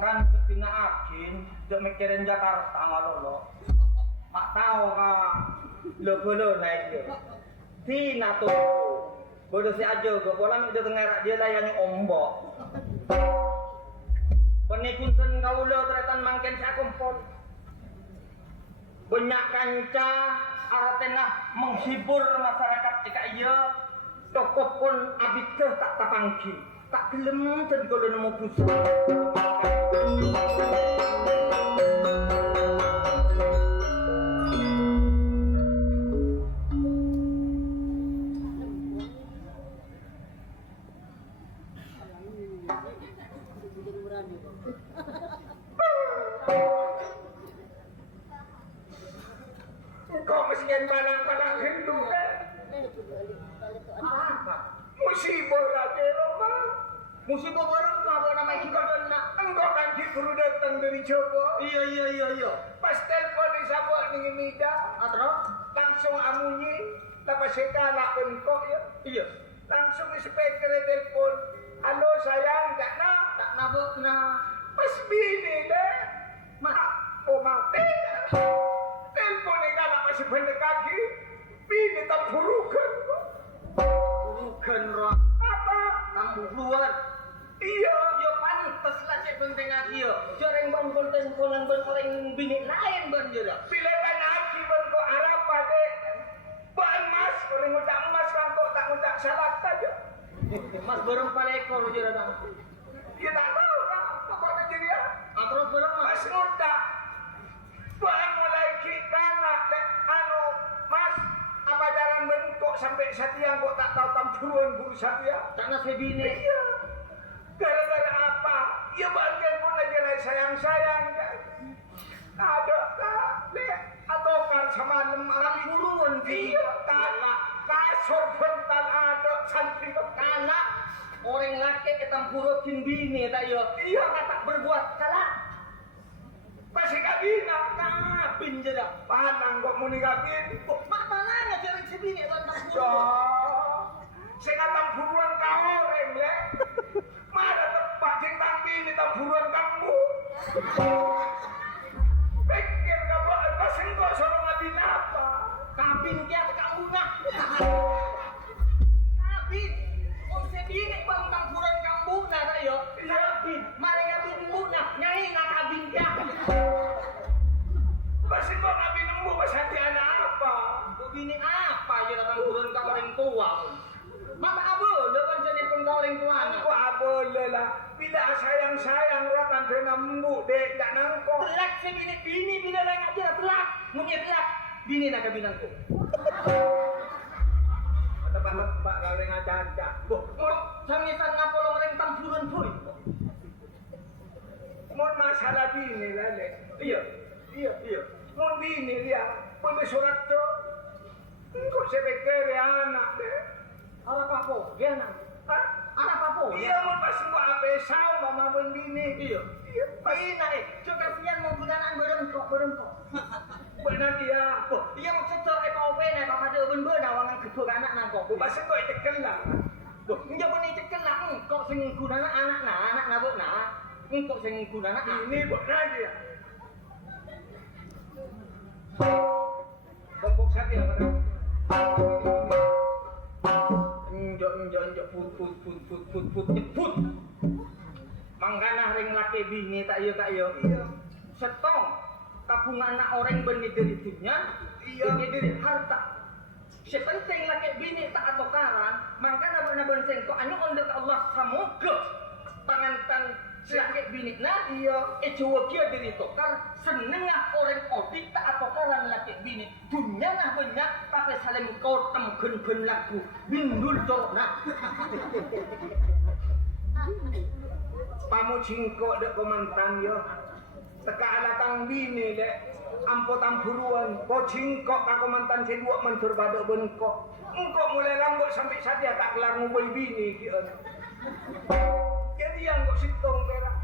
kan ketina akin dek mikirin Jakarta ngalolo mak tahu kak lo naik dia tina tuh bodoh si aja gue pola udah tengerak dia layani ombok penikunten kaulo teretan mangken saya kumpul banyak kanca artinya menghibur masyarakat jika iya toko pun abiteh tak tapangki tak gelem dan kalau nemu pusat kok mestian palang-palang hendu kan? apa? Musibah lagi loh mah. Musibah bareng apa namanya juga nak? Enggak kan diburu datang dari Jawa. Iya. Pas telepon disabak nih Mida. Terus? Langsung amunyi. Lepas saya kalah engkau ya. Iya. Langsung di speaker telepon. Halo sayang, tak nabok na. Pas bini deh. Oh mati. Teleponnya kalah masih benda kaki. Bini tak burukan. Bukan roh. Apa? Kamu keluar. Iya. Ya pantas lah cek penting lagi ya. Jarang ban teleponan ban orang bini lain ban juga. Pilihan lagi ban kok Arab deh. Ban mas, orang ngucap emas kan kok tak ngucap salat saja. Mas bareng palekor juga dah. Dia tak tahu kan pokoknya jadi ya. Terus bareng mas. Mas ngucap. Ban mulai kita nak mas apa jalan bentuk sampai Satya kok tak tahu tampuran guru Satya. Tak nasi bini. Iya. Gara-gara apa? Ya bagian pun aja lah sayang-sayang kan. Ada kak, dek atau kan semalam malam Buruan iya, kalah kasur bentar ada santri kalah orang laki kita burukin bini tak yo. Iya. Tak berbuat salah. masih kabina Kapin juga. panang kok muni kabin Mak mana ngajarin si bini tak so saya ngatang buruan kau orang le mana tempat cintang bini tak buruan kamu pikir kamu pas engkau suruh ngadin apa Kapin dia tak kamu nak. Kapin. Oh si bini bang kampuran kamu nak tak yo. Kapin. Mari kapin bu nak nyai nak kapin dia. pas engkau ngadin nemu pas hati anak apa Bu bini apa aja datang turun ke orang tua. Mama abu, lo kan jadi penggaling tua anak. aku boleh lah bila sayang-sayang rakan dengan embu dek tak nangkok Telak si bini bila lain aja telak. Mungkin telak. Bini nak kabinanku. tempat-tempat kau dengan caca Sangitan ngapol orang tampuran boy. mau masalah bini lah le Iya. mau bini dia punya surat tu kok sepekere anak deh Arah papo, dia nak. Hah? Arah papo. Iya mau pas mau apa sao mama pun bini Iya. pas Ina juga kasihan mau gunaan berengkok. benar dia Iya maksudnya POV nih kalau ada bener dawangan kedua anak nangkok. pas kau tekel lah Enggak boleh cekel lah, kok sing gunana anak nabuk nah. Kok sing gunana ini benar dia Bokok sakit apa dah? Enjok put. Mangkana ring laki bini tak yo. Iya. Setong kabungan anak orang benih dari dunia, benih dari harta. Sepenting laki bini tak atukaran, mangkana benar sing kok anu untuk Allah samoga pangantan laki bini nah coba kia diri tokar senengah orang odik tak atukaran laki bini dunia nah banyak tapi saling kau temgen lagu bindul corona. Pamu cingkok dek komantan yo. Teka alatang bini dek. Ampo tampuruan. Ko cingkok ka komantan sedua mentur badok bengkok. Engkok mulai lambok sampai sadia tak kelar nguboi bini kion. Jadi yang kok sitong perak.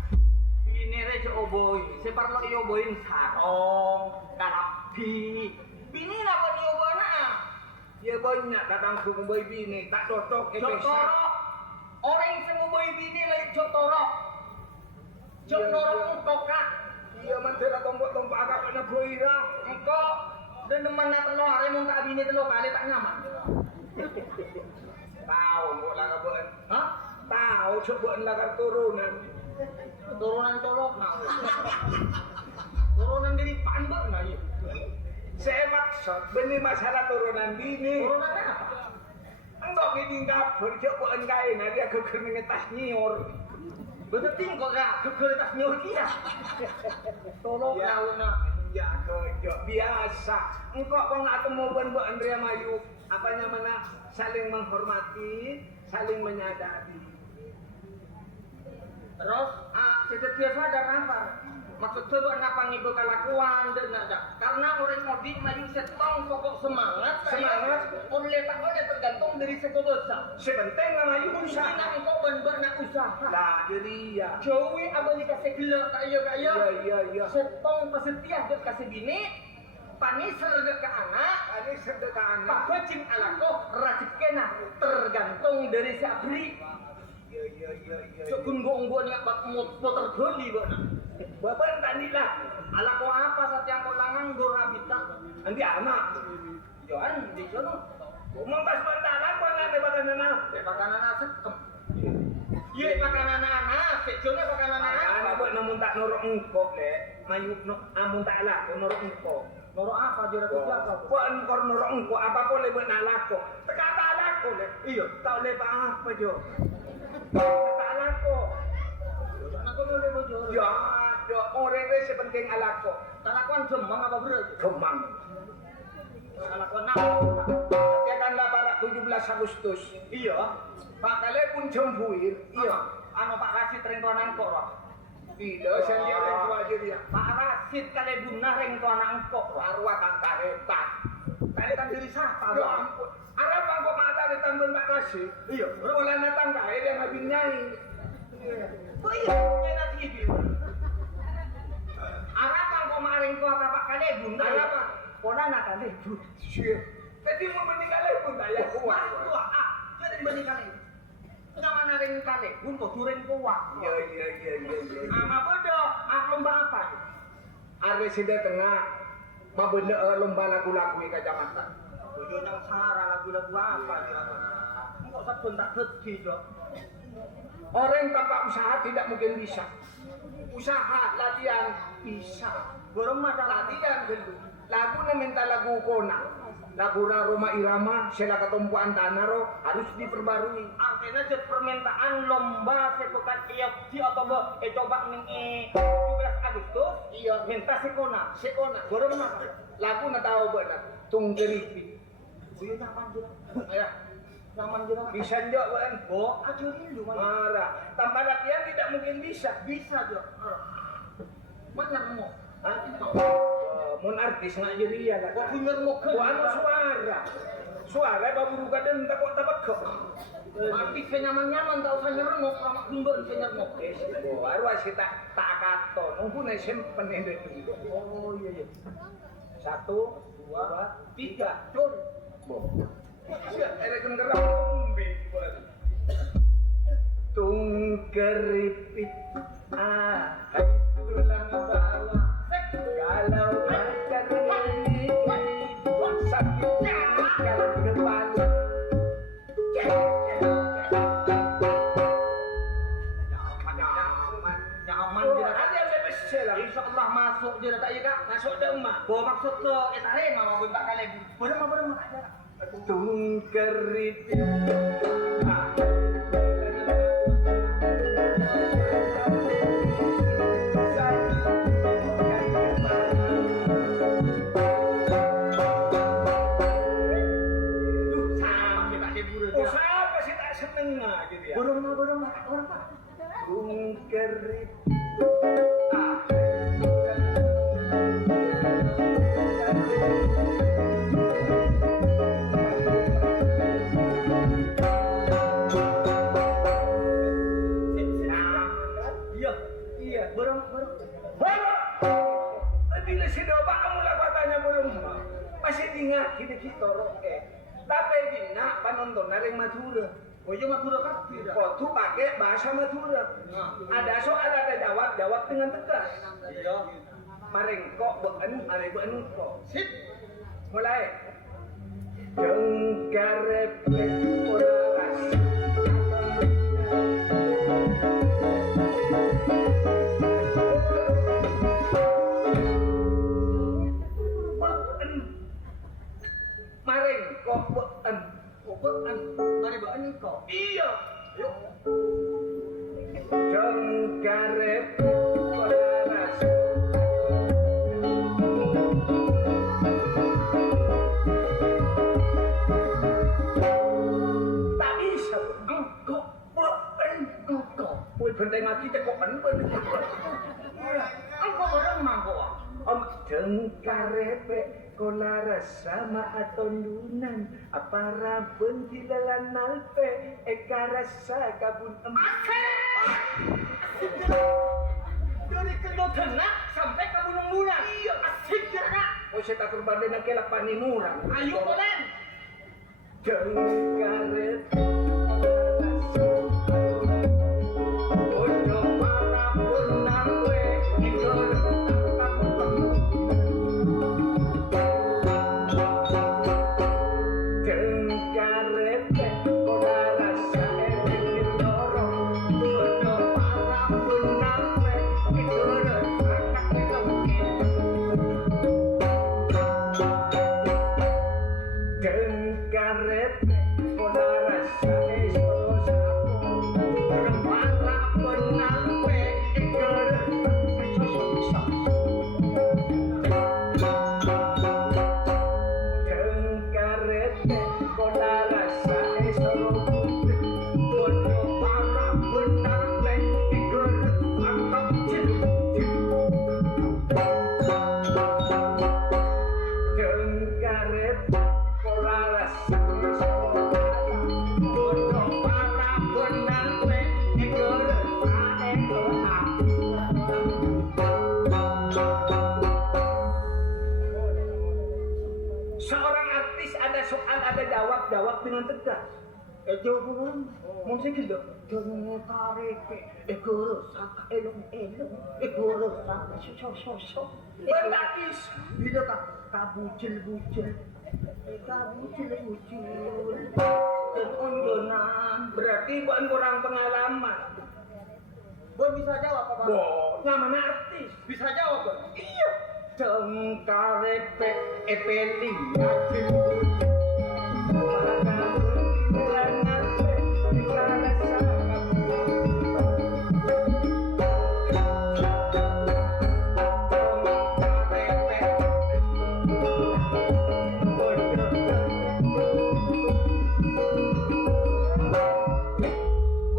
Bini re oboy, separlo ioboyin sarong, karapi. Bini napa niobona? Ya banyak datang ke nguboi bini tak cocok Jotorok. Orang sing ngoboy bini lagi jotorok. Cok norok engko kak. Iya mantera tombok-tombok agak kena boira. Engko dan demen telo are mung tak bini telo kali tak nyaman. Tahu mbok lah kabeun. Hah? Tahu coba lagar turunan. Turunan colok nah. Turunan dari pandek nah iya. Saya maksud benih masalah turunan bini. Turunan apa? Enggak gini kabur coba enggak nah dia keker ngetas nyiur. Betul kok ya, kekeritas nyur dia. Tolong Ya. kau nak. Ya kejo biasa. Engkau kok nggak temu Mbak Andrea Mayu apa namanya saling menghormati, saling menyadari. Terus, setiap biasa ada apa? Maksud coba ngapa ngibu kelakuan dan ada. Karena orang modik maju setong pokok semangat. Semangat. Oleh tak oleh tergantung dari seko dosa. Sebentar nggak Mayu Usaha usaha. engkau benar nak usaha. Lah jadi ya. Jowi abang dikasih gelap kaya. Iya. Setong pasetia dek kasih bini. Panis serga ke anak. Ini sedekah Pak anak. Bacim alako racik kena tergantung dari si abri. Iya. Cukun gong ni abak motor geli bana. Bapak tadi lah. Alako apa saat yang kau langang gorabita? Nanti anak. Joan di sana. Mau pas bentar apa nggak debat anak? Makanan sekem. Iya makanan anak. Secuna makanan anak. Anak buat namun tak norok engkau le. Mayu namun tak lah norok engkau. Noro apa jera tu apa? Buat engkau norok engkau apa boleh buat nalako. Tekata alako le. Iya. Tak boleh apa jo. Tekata alako. Anak kau boleh bojor. Ya, orang ini sepenting alako. Talakuan jemang apa berat? Kemang. Alakuan nak. Dia kan 17 Agustus. Iya. Pak kalian pun jembuir. Iya. Anu Pak Rasid ringtonan kok. Tidak, saya dia orang tua aja dia. Pak Rasid kali guna ringtonan kok. Arwah kan kareta. Kali kan diri siapa? Ya ampun. Arab kok mata di tambun Pak Kasih. Iya. Mulai datang kaya dia ngabin nyai. Oh iya, kena TV. Arapan kok maring kok Pak kali guna. Arapan. Pola nak kali guna. Syir. Tadi mau meninggal pun tak ya kuat. Tua, jadi bani kali. Nama naring kali, gun kok turing kuat. Iya. Apa dah? Lomba apa? Arwah sida tengah. Ma benda lomba lagu-lagu di kacamata. Bojo nang sara lagu-lagu apa ya? Kok sabun tak sedih jo. Orang tanpa usaha tidak mungkin bisa. Usaha, latihan, bisa. Borong mata Latihan dulu. Lagu na minta lagu kona. Lagu na Roma Irama, sila ketumpuan tanah ro, harus diperbarui. artinya jet permintaan lomba sepekan IFC atau coba ning 17 Agustus Iya. minta sekona Sekona. borong mah Lagu na tahu ba na tunggeripi. buyo nyaman jero ya nyaman jero Bisa njo ban. oh ajurin lu mah Marah. Tanpa latihan tidak mungkin bisa. bisa jo mana mo Mun artis nggak jadi ya lah. kok bener mo ke Anu suara. Suara baru gaden takut tabak kok. artis nyaman-nyaman tau saya nyerengok lama gumbon saya nyerengok Baru asih tak kato. Nunggu nih simpen ini dulu. oh iya 1, 2, 3. Cun Siap, ada kenderaan umbi. Tungkeripit, hai tulang bawah. Kalau makan ini sakit kalau kepala. nyaman jero Ada yang lebih selang. insyaallah masuk jero tak ya kak Masuk demak. bawa maksud ke etarema mau bentak kali berem aja Tungkeripit. sama kita hiburan Usaha apa sih tak seneng aja dia. borong mah Tungkeripit. iya borong Bila si doba kamu lah katanya belum masih tinggal kita roke. Tapi dina penonton naring Madura. oh iya Madura kan tidak Kau tuh pakai bahasa Madura. Nah. Ada soal ada jawab jawab dengan tegas. Iya. Maring kok beun, are beun kok. Sip. Mulai. Jengkarepet ora rasa. Beun. Maring kok beun. Oh, beun. Mari beun kok. Iya. Yuk. Jengkarepet ora rasa. Tak bisa. Engkau beun engkau. Woi benteng lagi cekok beun. Engkau orang mangko. Om jengkarepek kolara sama atau lunan apa rabun dilalan nalpe rasa kabun Dari kedua tenak sampai ke Gunung Murang. Iya, asik ya. oh saya tak berbanding nak kelak panimurang. Ayo kolen. Jengkarepek bodoh manapun nalpe jengkarepek kolara sama dorong bodoh manapun nalpe jengkarepek kolara Seorang artis ada soal ada jawab dengan tegas. Jawaban mungkin kita jangan tarik ekor saka elong saka sosok Bertakis. bila kabucil dan ondonan Berarti bukan kurang pengalaman. Boy bisa jawab apa? Ngaman artis. Bisa jawab Boy? Iya. Jengkarepek epeling Boy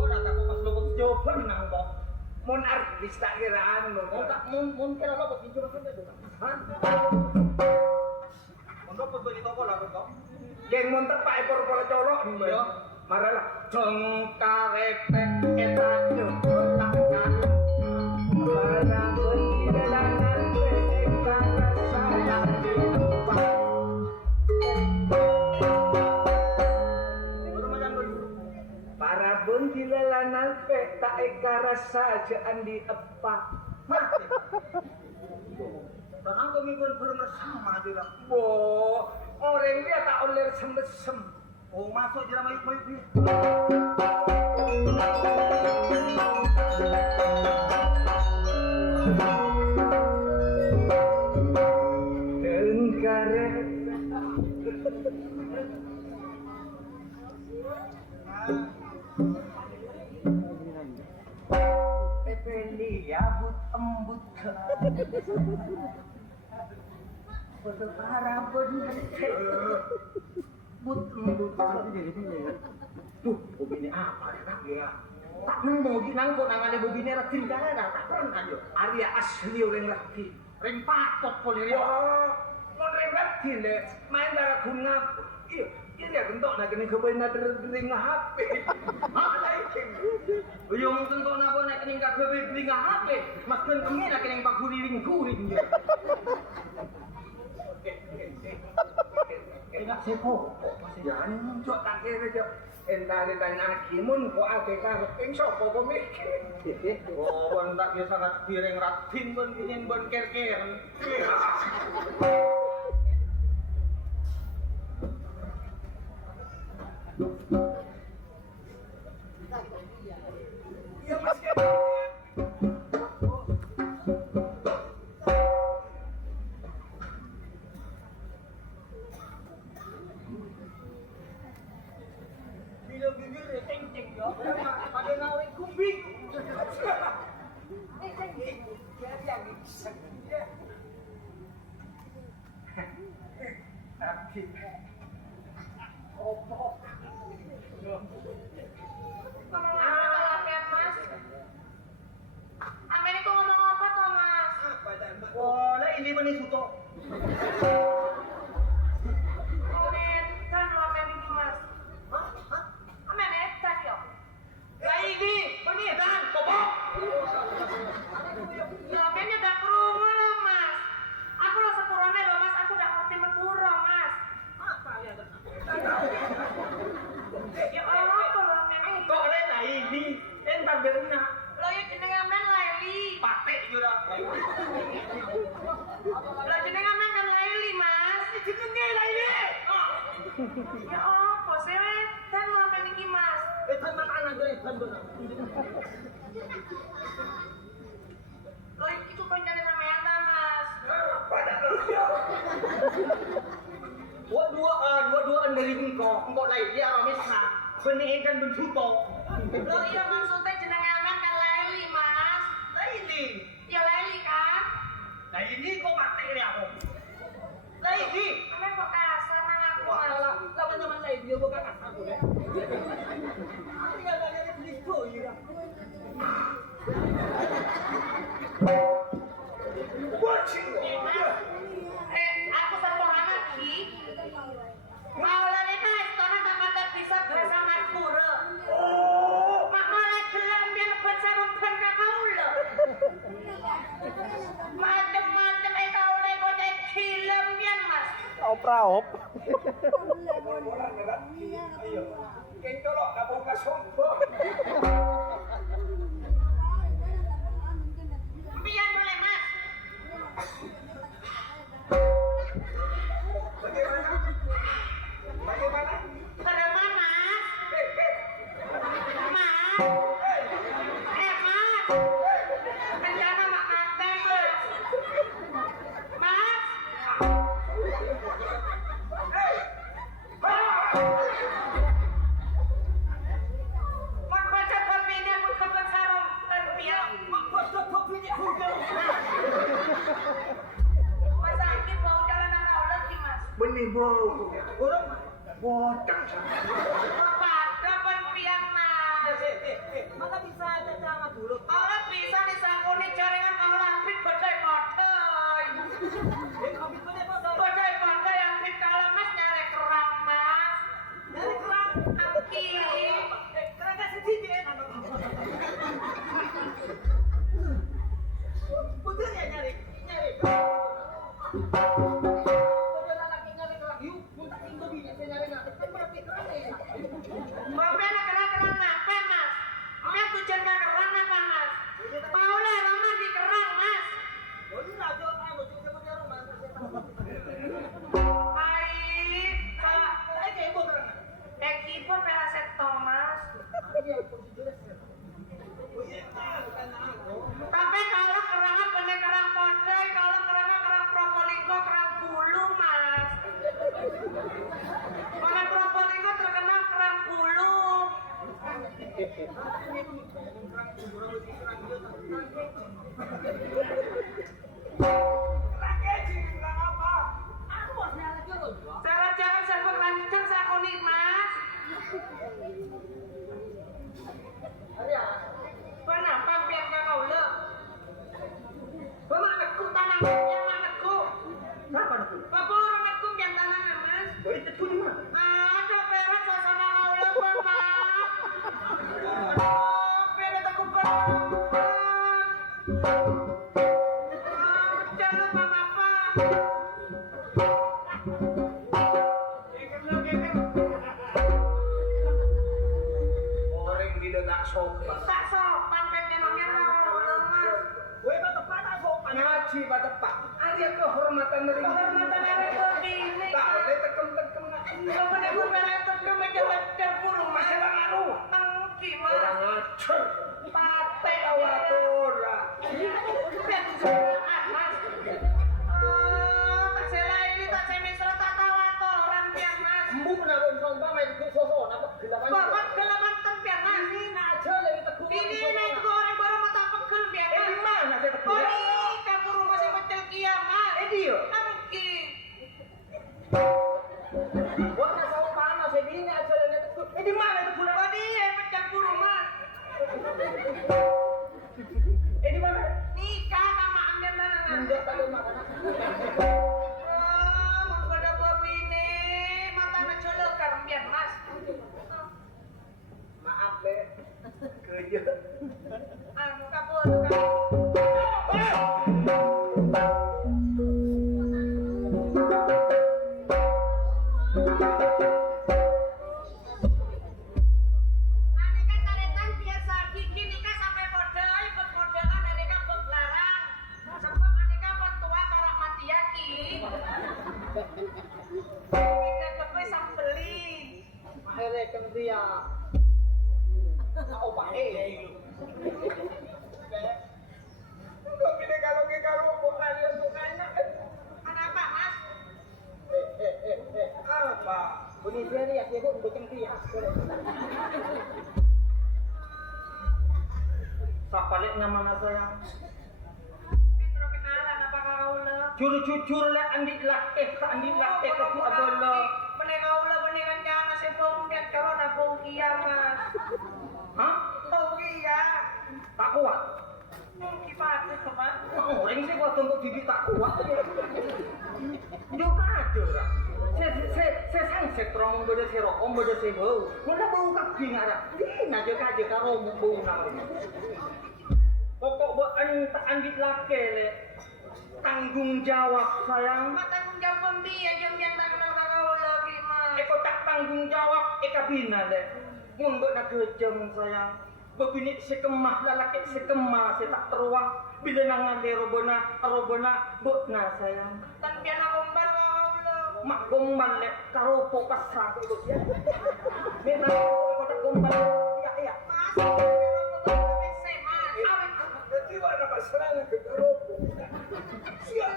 datang pas lobot jawaban nang Boy. Mon artis tak kira anu. Mun kira lobot pinjam kan itu. Hah? Untuk foto di toko lah kok. Geng mon tepak por colok. Iya. Maralah. Jengkarepek eta jodoh Para pendidikan mereka sayang dilupa. Para buntilalan tak eka rasa jaan di epak. mati. Dan aku mikir bersama aja lah. Bo, orang dia tak oler sem-sem. Oh masuk jalan baik-baik ni. Tengkaret. Effendi yabut embut. Berharap benar. But embut. Tuh, begini apa ya? Tak nemu ginang kok nangane bobine ra tinggal tak pernah yo. Arya asli orang laki. Ring patot polir. Wah, mon laki le, main darah guna. Iya, ini ya bentuk nak kena kebenar dari HP. Mana iki? Yo mungkin kok napa nek ning kabeh beli HP, Mas kan kemi nek ning Pak guring-guring yo. Enggak seko. Jangan muncul tak kira je. Entah ditanya anak kimun kok ate karep ing sapa kok mikir. Oh, bon tak biasa ngat piring ratin bon ingin bon ker-ker. Iya Mas. Bila bibir ya ceng-ceng ya. Ada nawe kumbing. Ceng-ceng. Tapi Mas. Apa ini kok ngomong apa toh, Mas? apa dan Mbak? Wah, lah ini meni suto. Medan lo amen ini, Mas. Amen medan yo. Lah ini meni dan kobok. Ya amen udah krungu lo, Mas. Aku lo sepurane lo, Mas. Aku udah ngerti meturo, Mas. Ya Allah, kok lo amen ini. Kok le lah ini entar berena. Lo ya jeneng amen Laili. Patek jura. Lo jeneng amen kan Laili, Mas. Jenenge lah ini. Ya apa sih, medan lo amen ini, Mas. Etan mak anak gue etan bener. Lo itu pancane sampean ta, Mas. Pada Dua-duaan dari engkau lain dia ramesa. Beni dan bensuto. Lo iya maksudnya jeneng amen kan Laili, Mas. Lah ini. Ya Laili kan? Lah ini kok mati ya aku. Lah ini. Amen kok kasar nang aku malah. Teman-teman lain dia bukan aku deh. Tinggal kalian beli boy ya. Watching. Aku sepurane lagi. Maulane ta istana tak bisa berasa makmure. Oh, Mak malah gelem yen besarum ben ka kaula. Macem-macem kaula kok cek film yen, Mas. Oprahop. ayo. Keng tolok kamu ka sombong. Pian boleh, Mas. Bagaimana? Bagaimana? Kereman, Mas. Mas. Mas. Rencana mak mate, Mas. Mas. Mak baca babinya aku kebet sarung dan biar Mas sakit bau jalanan aulet sih, Mas. Benih bau. Orang botak. Pada penpian, Mas. Mana bisa ada jangan dulu. Aulet bisa disangkuni jaringan aulet bodai-bodai. Bodai-bodai yang fit kalau Mas nyari kerang, Mas. Dari kerang. Aku kiri. Kerang kasih cincin. Betul ya nyari. Betul lagi nyari kerang. Yuk, minta tinggal bini saya nyari nggak. Kan berarti kerang ya. Bapak nak kerang apa, Mas? Yang tujuan ke kerang apa, Mas? Mau lah, Roman di kerang, Mas. Oh, ini rajo kamu coba pakai rumah. Baik, Pak. Saya kayak ibu kerang. Kipun peraset Thomas. Tapi kalau kerangan bener kerang podai, kalau kerangnya kerang Probolinggo, kerang bulu, Mas. Karena Probolinggo terkenal kerang bulu. Cara jangan serba lanjut saya kuning, Mas. Kenapa biar gak kau le? Pemanetku tanahnya manetku. Kenapa itu? Bapak manetku biar tanahnya, Mas. Oh, itu tuh di mana? Ada perak sama kau le, Bapak. Perak aku berapa? Jangan lupa, Bapak. haji pada pak. Ada kehormatan dari Kehormatan ada begini. tak boleh tekem-tekem nak. Kapan aku melihat ke meja terburu mas? Orang anu. Angki mas. Orang acer. Pate Tawatora. Biar semangat mas. Tak selai ini tak semisal tak tawatoran biar mas. Embuk na ben somba mai ku soho na gelaman. Bapak gelaman tempian mas. Ini na aja lagi teku. Ini naik goreng baru mata pegel biar Eh di mas. mana saya teku? Oh ini kapur rumah saya pecel kiamat. Dia. Angki. Buat na sawo panas saya ini aja lagi teku. Di mana teku? Oh dia pecel rumah. Di mana? Nikah sama ambil mana? Enggak tahu makan. Mau pada babi ini mata ngecolok biar mas. Maaf le. Kerja. Anu kapur kapur. Aneka taretan biasa gigi nikah sampai kode ikut kodean aneka larang. Sebab aneka pentua karak mati yaki. Tiga kepe sambeli. Akhirnya kan dia. Opa Kok pilih kalau ke kalau bukan bukannya Kenapa mas? apa? Bunyi dia ni aku ikut bukan dia. Sapalik nama sayang. Petro kenalan apa kau le? Jujur lek andi lakeh tak andi lakeh aku adalah. Menega ula beneran jangan sebelum biar kalau nak bau iya mas. Hah? Bau iya. Tak kuat. Mungkin pasti teman. Orang sih gua tunggu bibi tak kuat. Juga aja lah. Saya sang setrong beda serok, beda sebau. Mana bau kaki ngara? Dina aja karo bau namanya. Pokok buat tak andi laki le. Tanggung jawab sayang. Mak tanggung jawab pembiaya jam yang tak kenal kau lagi mas. Eko tak tanggung jawab eka bina le. Mun buat nak kejam sayang. Begini sekemah lalaki sekemah saya tak teruang. Bila nangan de robona buat na sayang. Dan biar nak gombal kau le. Mak gombal le karo po pasang ko ya. Minta ko tak gombal. Iya. Mas, biar aku tak PC mas. Awet. Jadi mana masalah ke keropo? Siap.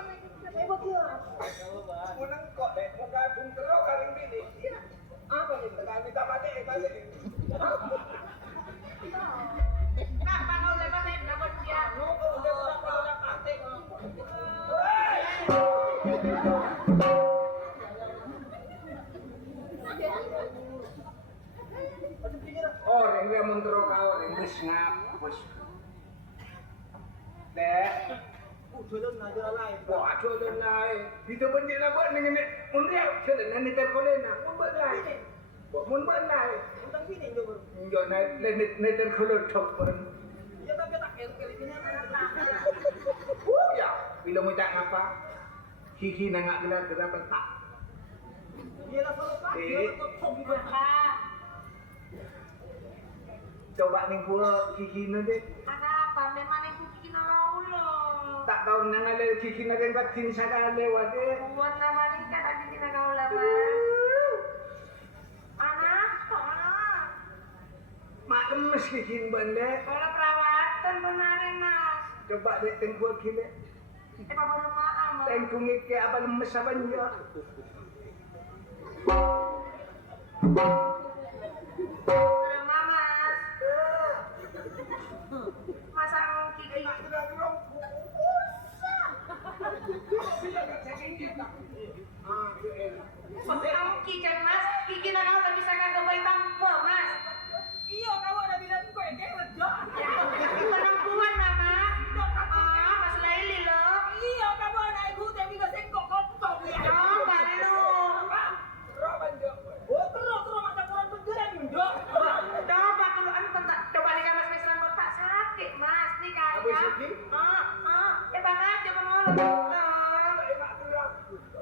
Munang kok deh, mau gabung terus kali ini. Iya. Apa ini? Kami tak balik. Kenapa kau lepas saya dapat dia? Orang dia mentero kau, orang bus ngapus. Dek, Udah aja lain. kok ada orang lain? Kita benda nak buat dengan ni, mundial, kita nanti terkoleh nak, mun buat lain. Mun buat lain. Tentang sini juga. Yo nanti terkoleh topan. Ya tapi tak kali ini Ya, bila mau tak apa? Kiki nangak gelar pentak. Dia lah selalu pak. Dia tutup juga. Coba ning pura Kiki nanti. Kenapa? Memang itu bikin kau le. Tak tahu nang ada Kiki nanti vaksin saya lewat deh. Buat nama nikah tak bikin kau le mas. Anak, Mak lemes Kiki benda. kalau perawatan benarin mas. Coba dek tengku kile. Apa baru maaf mas. Tengku ngike apa lemes apa dia. Rumah mas. Masang kiki. Masang kiki mas. Kiki nak kau tak bisa kagak bayi tanpa mas. Iya kau ada bilang kau yang kayak ledak. Penampuan nama. Mas Laili lo. Iya kau ada ikut tapi kau sengkok kotor ya. Coba lu. Oh terus macam orang bergerak juga. Coba dulu anu tak. Coba nikah mas Islam kau tak sakit mas nikahnya. Habis sakit? Ya bang aja menolak.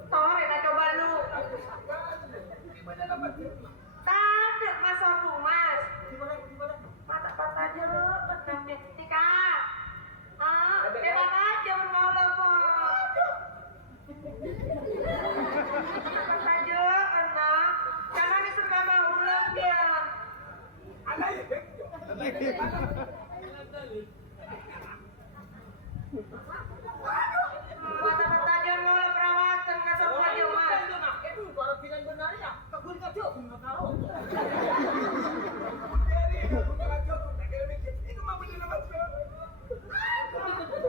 Tore tak coba lu. Tade mas aku mas. Mata aja lo. Nikah. Ya bang aja menolak mas. Mata-mata dia ngolah perawatan kasar aja mas. Itu kalau bilang benar ya, kebun kacau, bunga karo.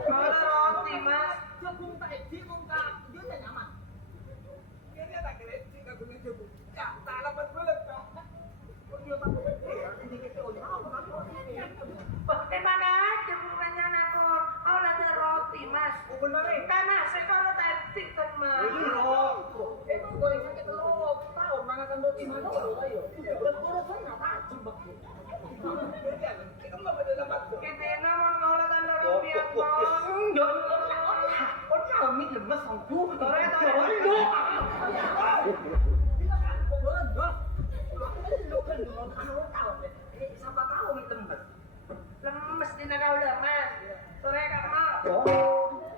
Kalau roti mas. Jagung tak edi, kung tak, dia tak nyaman. Di mana aja bukannya aku. Aku lagi roti mas. Benar eh. Karena saya kalau tadi kan mas. Emang goreng sakit telur, tahu mangakan roti mana ayo. Berkorosan apa jembak. Kita namun ngolah tanda rupiah mas. Orang kami lemes sangku. Siapa tahu mi lemes. Lemes di nakau lemas. Sore kan mas.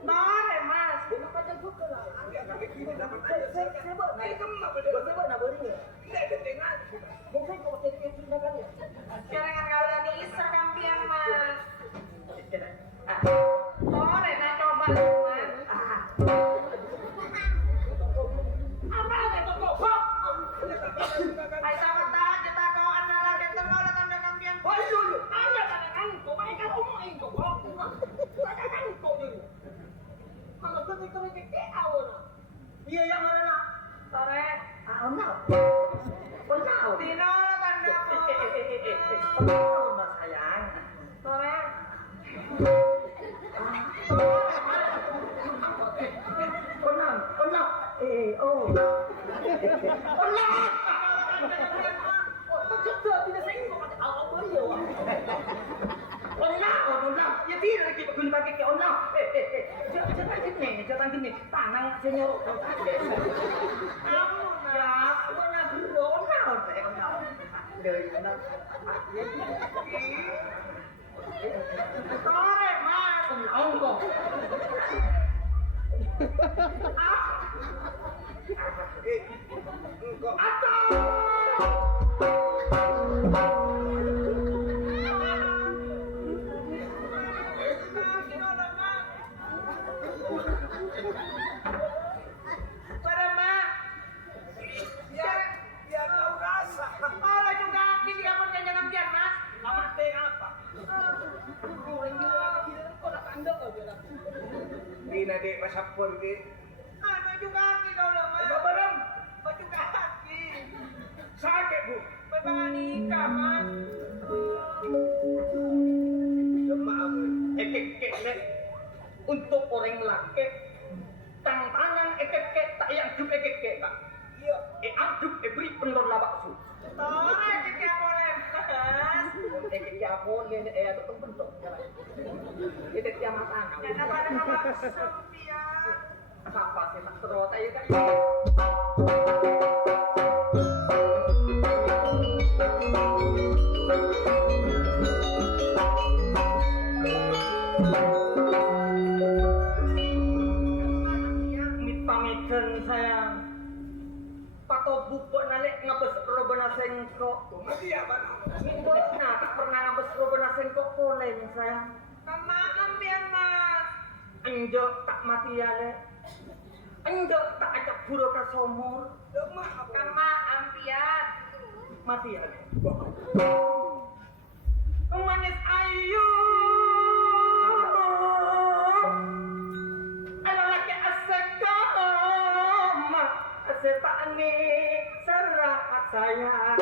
Nore mas. Kenapa jago ke lah? Saya buat naik kemak berdua. Saya buat nak beri. Mungkin kau pakai tiket sudah kan ya? Jangan kalian isar kampian mas. Sore nak coba mas. Apa itu kok? Ay sama tayo tako anak lagi tengolah tanda kampian. Oh dulu, ada tangan kau, mereka ngomongin kau. Tangan kau dulu. Kalau betul kayak awal. Iya yang mana? Sore. Nah. Benar. Tinolah tanda ko. Benar mas sayang. Sore. Benar. Oh. Benar. Sudah tidak saya ingin pakai awal beliau. Benar. Ya tidak lagi guna pakai ke Allah. Jangan gini. Tangan saya nyorok. Kamu Ya, benar benar. Dari benar. Sore mas. Ongkong. Pada mak. Ya tahu rasa. Kalau juga kini kamu jangan kampian mas. Lama teh apa? Di nade pasapor ke. Ano juga kaki kau lah mas. Barang Baju kaki. sakit bu. Bebangan nikah mas. Maaf. Ekek nek untuk orang laki tangan ekek tak yang juk ekek tak. Iya. Aduk beri pendor labaksu. Sore juga boleh mas. Ekek ya boleh ada bentuk. Itu dia matang. Jangan pada nama sampian. Apa sih tak terus ayo kan. Mitpangiten sayang. Pato bubuk nalik ngabes robena sengkok. Mati ya bang. Minggu nah tak pernah ngabes robena sengkok polen sayang. Kama kampian mas. Enjok tak mati ya le. Enjok tak ajak buru ke somor. Kama ampian. Mati ya le. Manis ayu. Lelaki asekama. Setani serah sayang.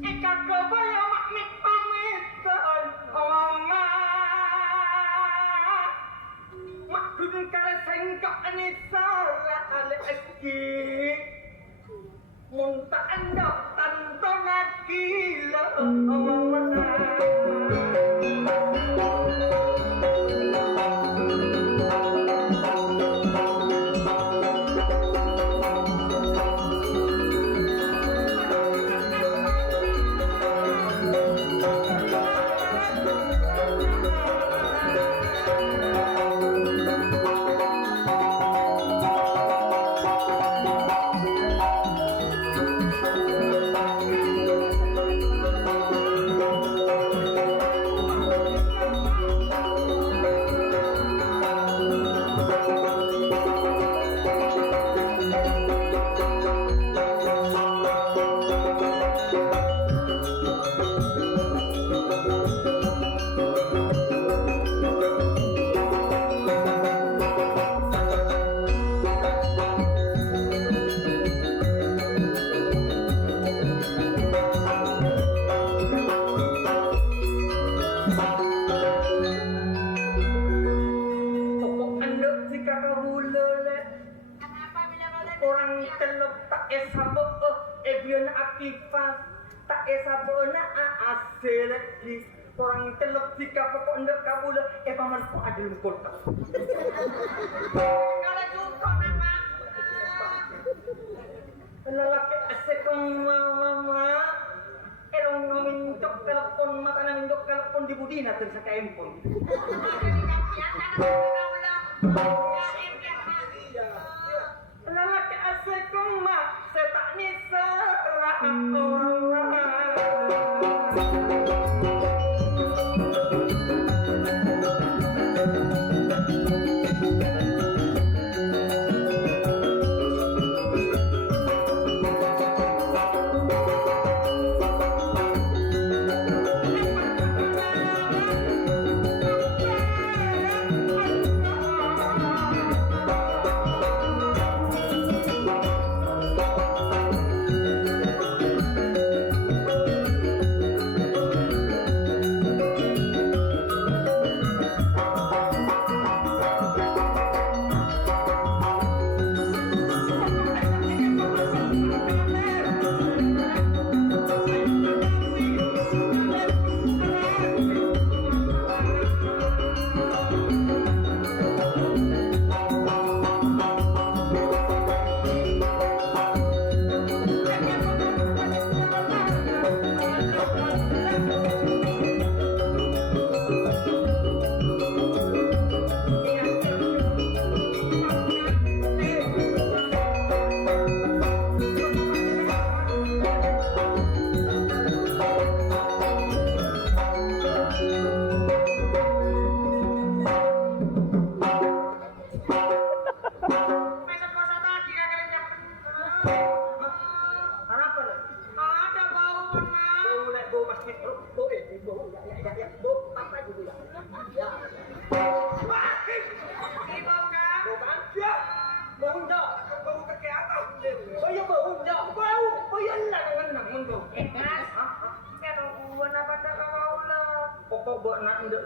Ika kebaya makmik pamitan oma. Makun kare sengkok ni salah aleki. kipas tak esa bona asel di orang telep jika pokok ndek kabula paman ko ada lungkol ka. Kalau cukup nama. Lalaki asekong mama elong mintok telepon mata na mintok telepon di budina ten sa kaempon. Lalaki asekong ma setak ni serah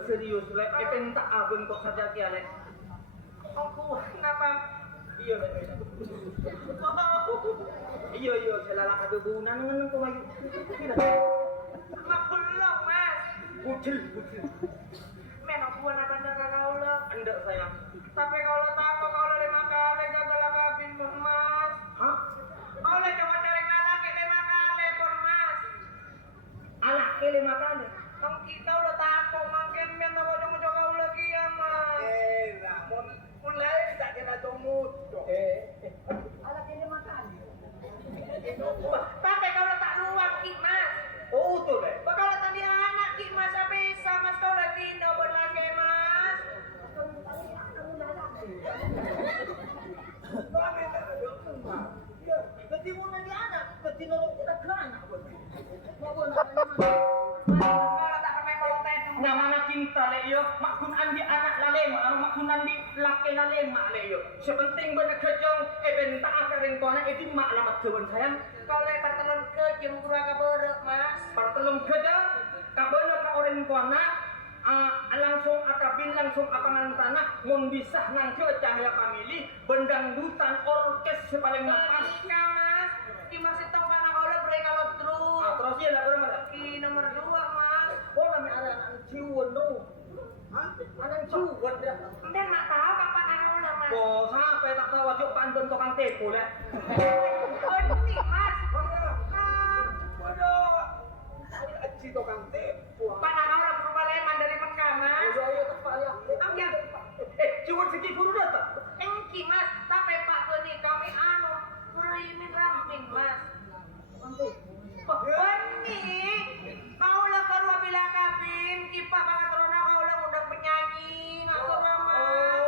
serius lek pentak abeng kok saja kia lek Aku kenapa? iya lek iya selalak ada guna nang ko mayu Mak belum mas. kucil Memang buat apa anda kau lah. Enggak sayang. Tapi kalau takut kalau 5 kali gagal kabin mas. Hah? Kau lah coba cari laki 5 kali pun mas. Anak ke 5 kali. Kamu kita udah takut makin men tak boleh mencoba lagi ya mas. Ramon mulai tak kena tomut. Anak ini makan. Tapi kalau tak luang ki mas. Oh betul lek. Kalau tadi anak ki mas apa sama kau lagi nobel lagi mas. Jadi mau nanti anak, jadi nolong kita ke anak. Kalau tak pernah bawa tedu. Namanya cinta lek yo, makun andi anak lalema, makun andi laki lalema lek yo. Sepenting benak kejong, benta akarin kona itu mak alamat jawan sayang. Kau lebar telur ke jam kurang keberek mas. Partelum kejong, kabana ka orang kona, langsung akabin langsung apangan tanah, mun bisah nang cahaya pamili, bendang dutan orkes sepaling lepas. Ketika mas, ki masih tong panah kau lah beri kalau terus. Terus ya lah berapa lah? Ki nomor 2 mas. Oh nama anak ciwon tu. Anak ciwon dah. Mbak mak tahu kapan anak kau lah mas. Kok sampai tak tahu aja pan bentukan tepo lah. Oh ini mas. Waduh. Aci tukang tipu. Panah kau lah berupa leman dari peka mas. Ayo tepat ya. Ambil. Ciwon segi guru datang. Engki mas, tapi pak Beni kami anu ngerimin ramping mas. Beni, kau lah baru bila kabin, kipa banget rona kau lah undang penyanyi, nggak seru mas.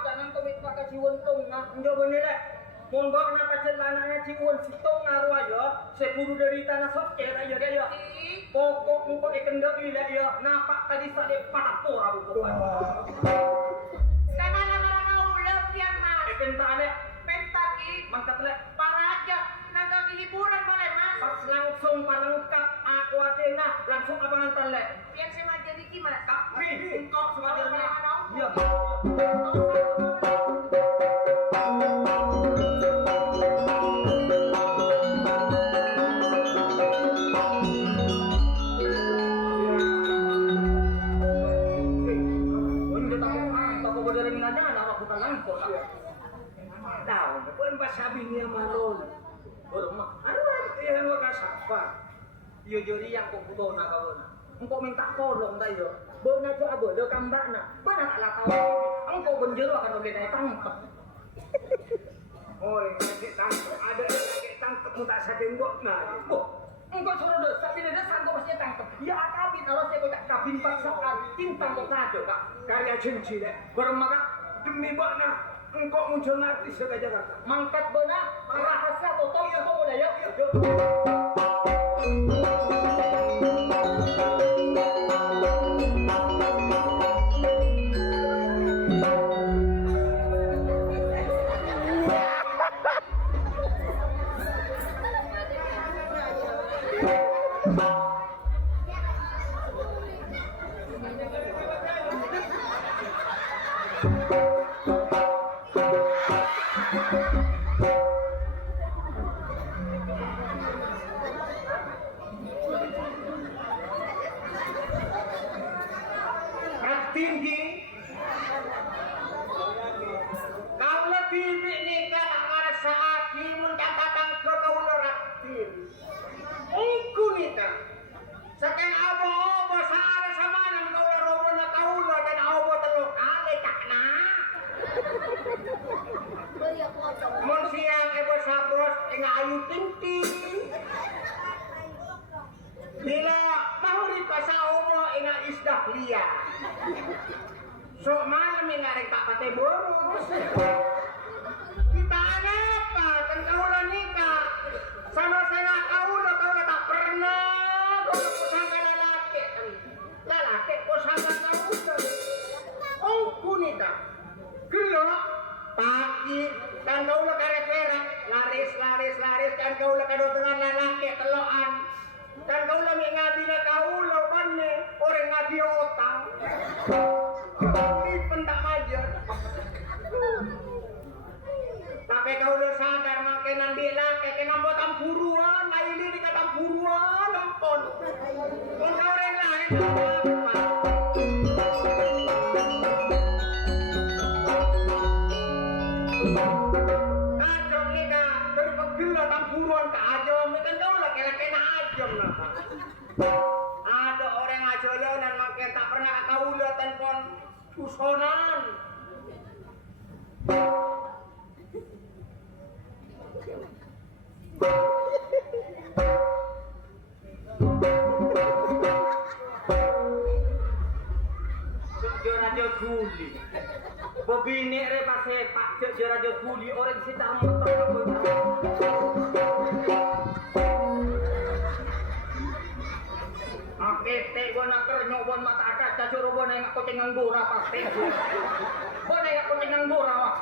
Jangan tumit pakai ciwon tung nah. Enggak bener lah. Mon bak na kacelananya ciwon sitong ngaruh aja. Sepuluh dari tanah sok aja deh ya. Pokok muka ikan dagi lah ya. Napak tadi sade patapor abu bukan. Karena kau lah pian mas. Penta ale Pentaki, mangkat le. para aja, naga hiburan boleh mas. Pas langsung palengkap aku adena langsung abangan tale. Pian sama jadi ki mas. Tapi engkau sebajarnya. Ya. apa? Yo jori yang kok putona kawana. Engkau minta tolong dah yo. Bona jo abo do kambakna. Bona tak tahu. Engkau benjero akan oleh naik tangkap. Oh, kakek tangkep. Ada kakek tangkep mu tak sadeng mbok nah. Oh, engkau suruh desa tapi desa engkau masih tangkap. Ya akabin kalau saya kau tak kabin paksaan tintang kau kado kak. Karya cinci deh. Bermaka Demi bakna engkau muncul artis ke Jakarta. mangkat bona rahasia toto engkau boleh ya. Tinggi. Kau lebih nikah tak ngerasa aki mencatatkan ke kau raktir. Engku nikah. Sekian abo-abo sehari sama dengan kau robo na kau dan abo teluk kali cakna. Mon siang ebo sabos enggak ayu ting-ting. Bila mahuri pasa omo enggak isdah lia. So malam enggak rek tak pate boros. Kita apa? Kan kau lah nikah. Sama saya kau lah kau tak pernah. Kau pusaka lalaki. Lalaki pusaka kau. Ongku nikah. Gelap. Pagi. Dan kau lah karek-karek. Laris. Dan kau lah kado dengan lalaki teloan. Dan kau lah ngabi na kau lah bane. Orang ngabi otang. Ini pentak majer. Tapi kau udah sadar makin nanti lah kayak ngambot tampuruan, lain di kata tampuruan, nempon. Kau orang lain apa? Ajam ni kak, dari pegel lah tampuruan ke ajam, kan kau lah kena ajam lah. Ada orang ajolan makin tak pernah kau lihat telepon usonan. Raja Guli, begini repa sepak je Raja Guli orang sedang motor. Akete gua nak kerja bon mata kaca curu bon yang aku cengang gora pasti. Bon yang aku cengang gora wah.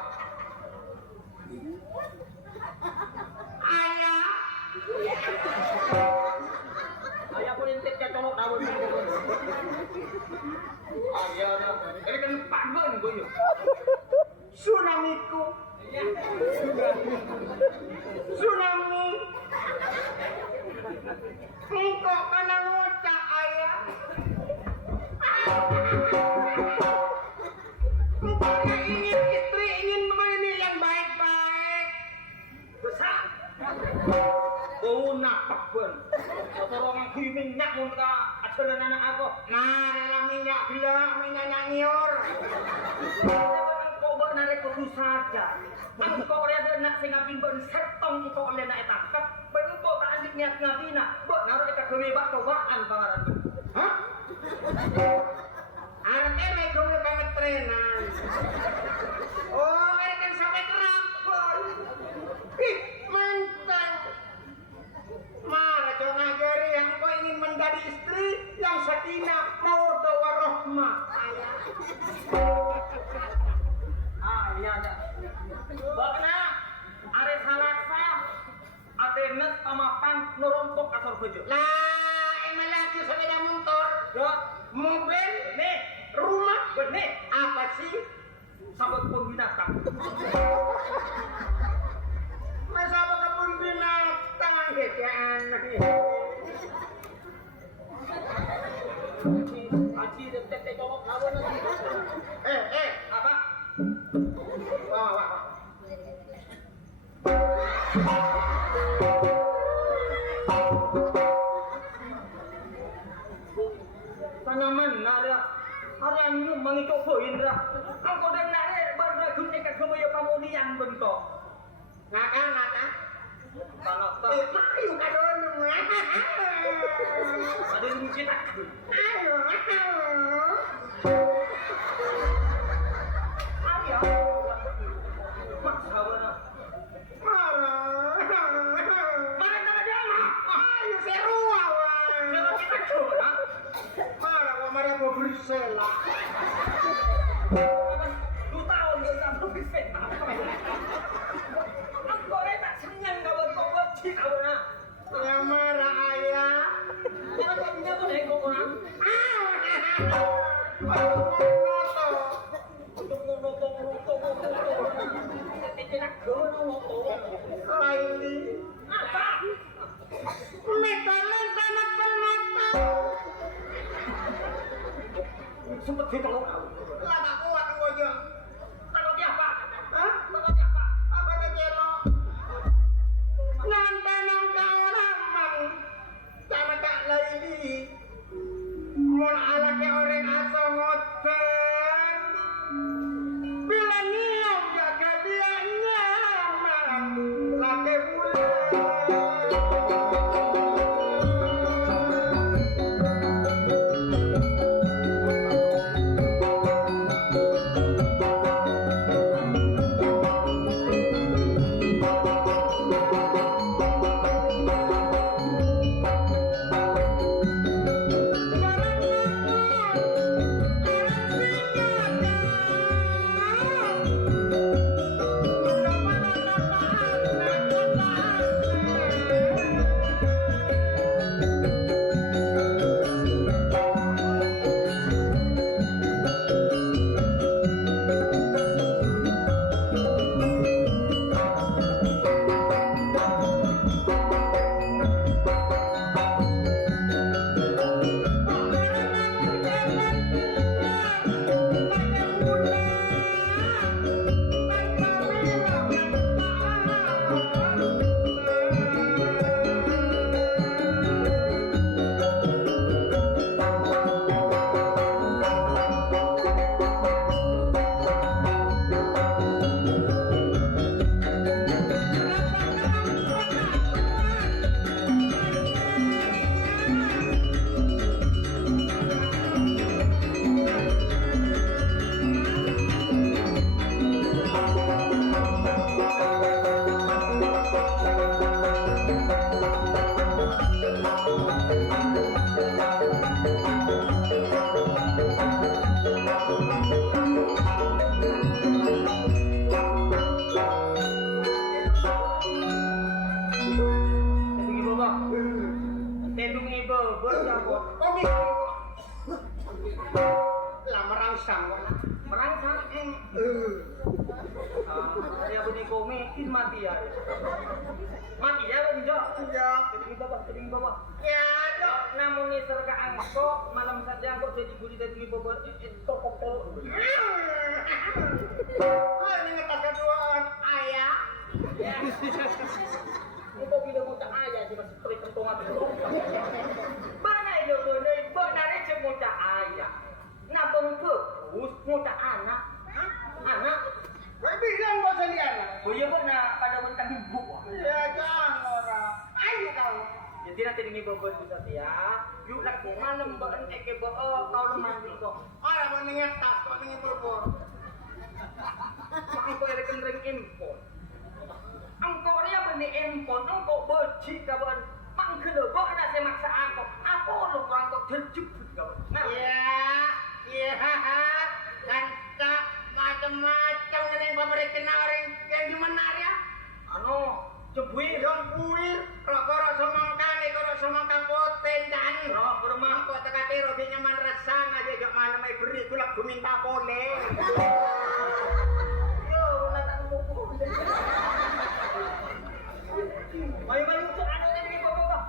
Ayah. Ayah pun intik colok daun. Ayah dah. Ini kan pagun gue yo. Tsunamiku. Tsunami. Engkau kena ngucap ayah. Engkau ingin istri, ingin membeli yang baik-baik. Besar. Oh nak pun. Orang yang minyak muka ajaran anak aku. Nah, dalam minyak gila, minyak nyiur. Kau narik ke saja. Engkau ada nak singapin ben sertong engkau oleh nak tangkap. Engkau tak andik niat ngabina. Buat naruh dekat kewebak cobaan pangaran. Hah? Artinya mereka udah banget trenan. Oh, mereka sampai kerak, boy. Ih, mantap. Marah coba ngajari yang kau ingin menjadi istri yang sakinah mawaddah warahmah. Iya ada. Bakna are salasa atenet pamapan nurontok asal bejo. Lah, emang lagi sepeda motor. Dok, mobil, nih, rumah, benih. Apa sih? Sabut kebun binatang. Masa apa kebun binatang gitu aneh. Aji detek colok lawan lagi. Apa? Wah. yang mengikut Indra. Angko dan nare berlagun ikat kebaya pamulian bentuk. Ngata. Kalau Ayo kadon. ada yang kita. Ayo. Ayo. Mas hawana. Mana cara dia mah? Ayo serua wae. Cara kita coba. Mara mau bersela. 2 tahun dia tak bisa. Angko tak senang kawan kau cik kawan. Ya mara ayah. Kalau kau punya tu ego orang. Laili. Metalan sama penata. Sempet sih kalau Lah tak kuat gua aja. takut apa? Hah? Takut apa? Apa tak kira? Ngantai nang kau raman. Sama Kak Laili. Mun anaknya orang asal ngoten. Bila niat jaga dia nyaman. Laki bulan. Komi. Lah merangsang. Merangsang. Ya bunyi komi mati ya. Mati ya lo bisa. Ya. Keding bawah. Ya, dok. Namun ini serga angkok malam saja angkok jadi guli dari bawah itu kokol. Oh, ini ngetas keduaan ayah. Itu bila muda ayah sih masih perit kentongan itu. Mana itu bener benar aja muda ayah. Nabung terus muda anak. Anak. Gue bilang gak usah lihat. Oh iya benar pada bentang ibu. Ya jangan orang. Ayo kau. Jadi nanti ini bobot bisa ya. Yuk lah malam bahan eke bawa kau mandi kok. Orang mau ngetas, kok ngebobor. Angko ada kendring impor. Angko dia beli impor, angko beci kawan. Mang kelebok ada saya maksa angko. Apa lu orang kok terjepit kawan? Nah, Iya, kan tak macam-macam yang pabrik kena orang yang gimana ya? anu cebuir. Yang puir, kalau semangkang poten dan Roh bermah. kok tekati roti nyaman rasana aja gak mana mai beri kulak ku minta boleh. Yo, ulah tak mupu. Mayu tu anu ni bapak.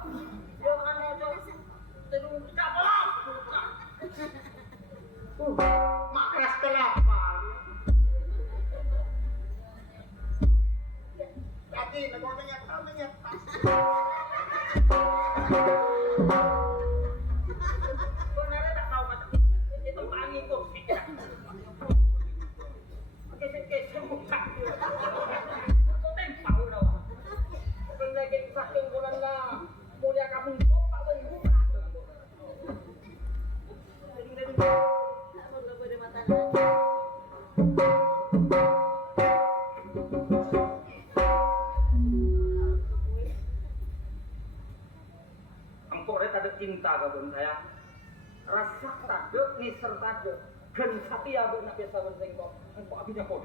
Yo anu jo. Terus tak apa. Mak keras kelapa. Tadi nak menyet. Benar tak tahu macam itu angin tu. bukan. Kau tempau dah. Bukan lagi saking bulan lah. Mulia kamu kopak dan bukan. Engkau rek ada cinta kabun saya. Rasa tade ni serta de. Gen setia bu nak biasa benteng kok. Engkau abinya kau.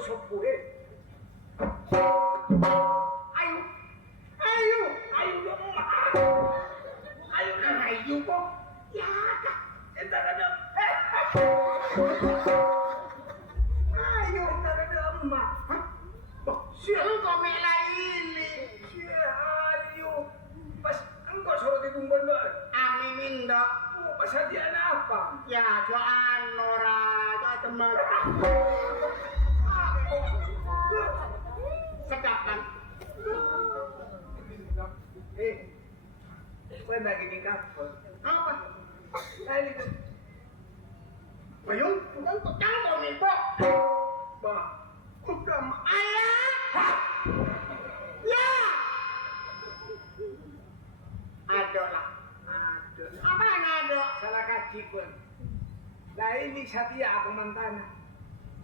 Sopo ayo dong mak ayo nang ayo kok ya kak entar ada ayo entar ada emak siapa kau melaili ayo pas engkau suruh ditumbal banget aminin dah pas hadiah apa ya joan Nora teman sedapkan kau lagi nikah apa? Kali itu Bayung, bukan tukang kau nih kok bah, udah ayah ya ada lah apaan ada? Salah kaji pun lah ini Satya aku mantan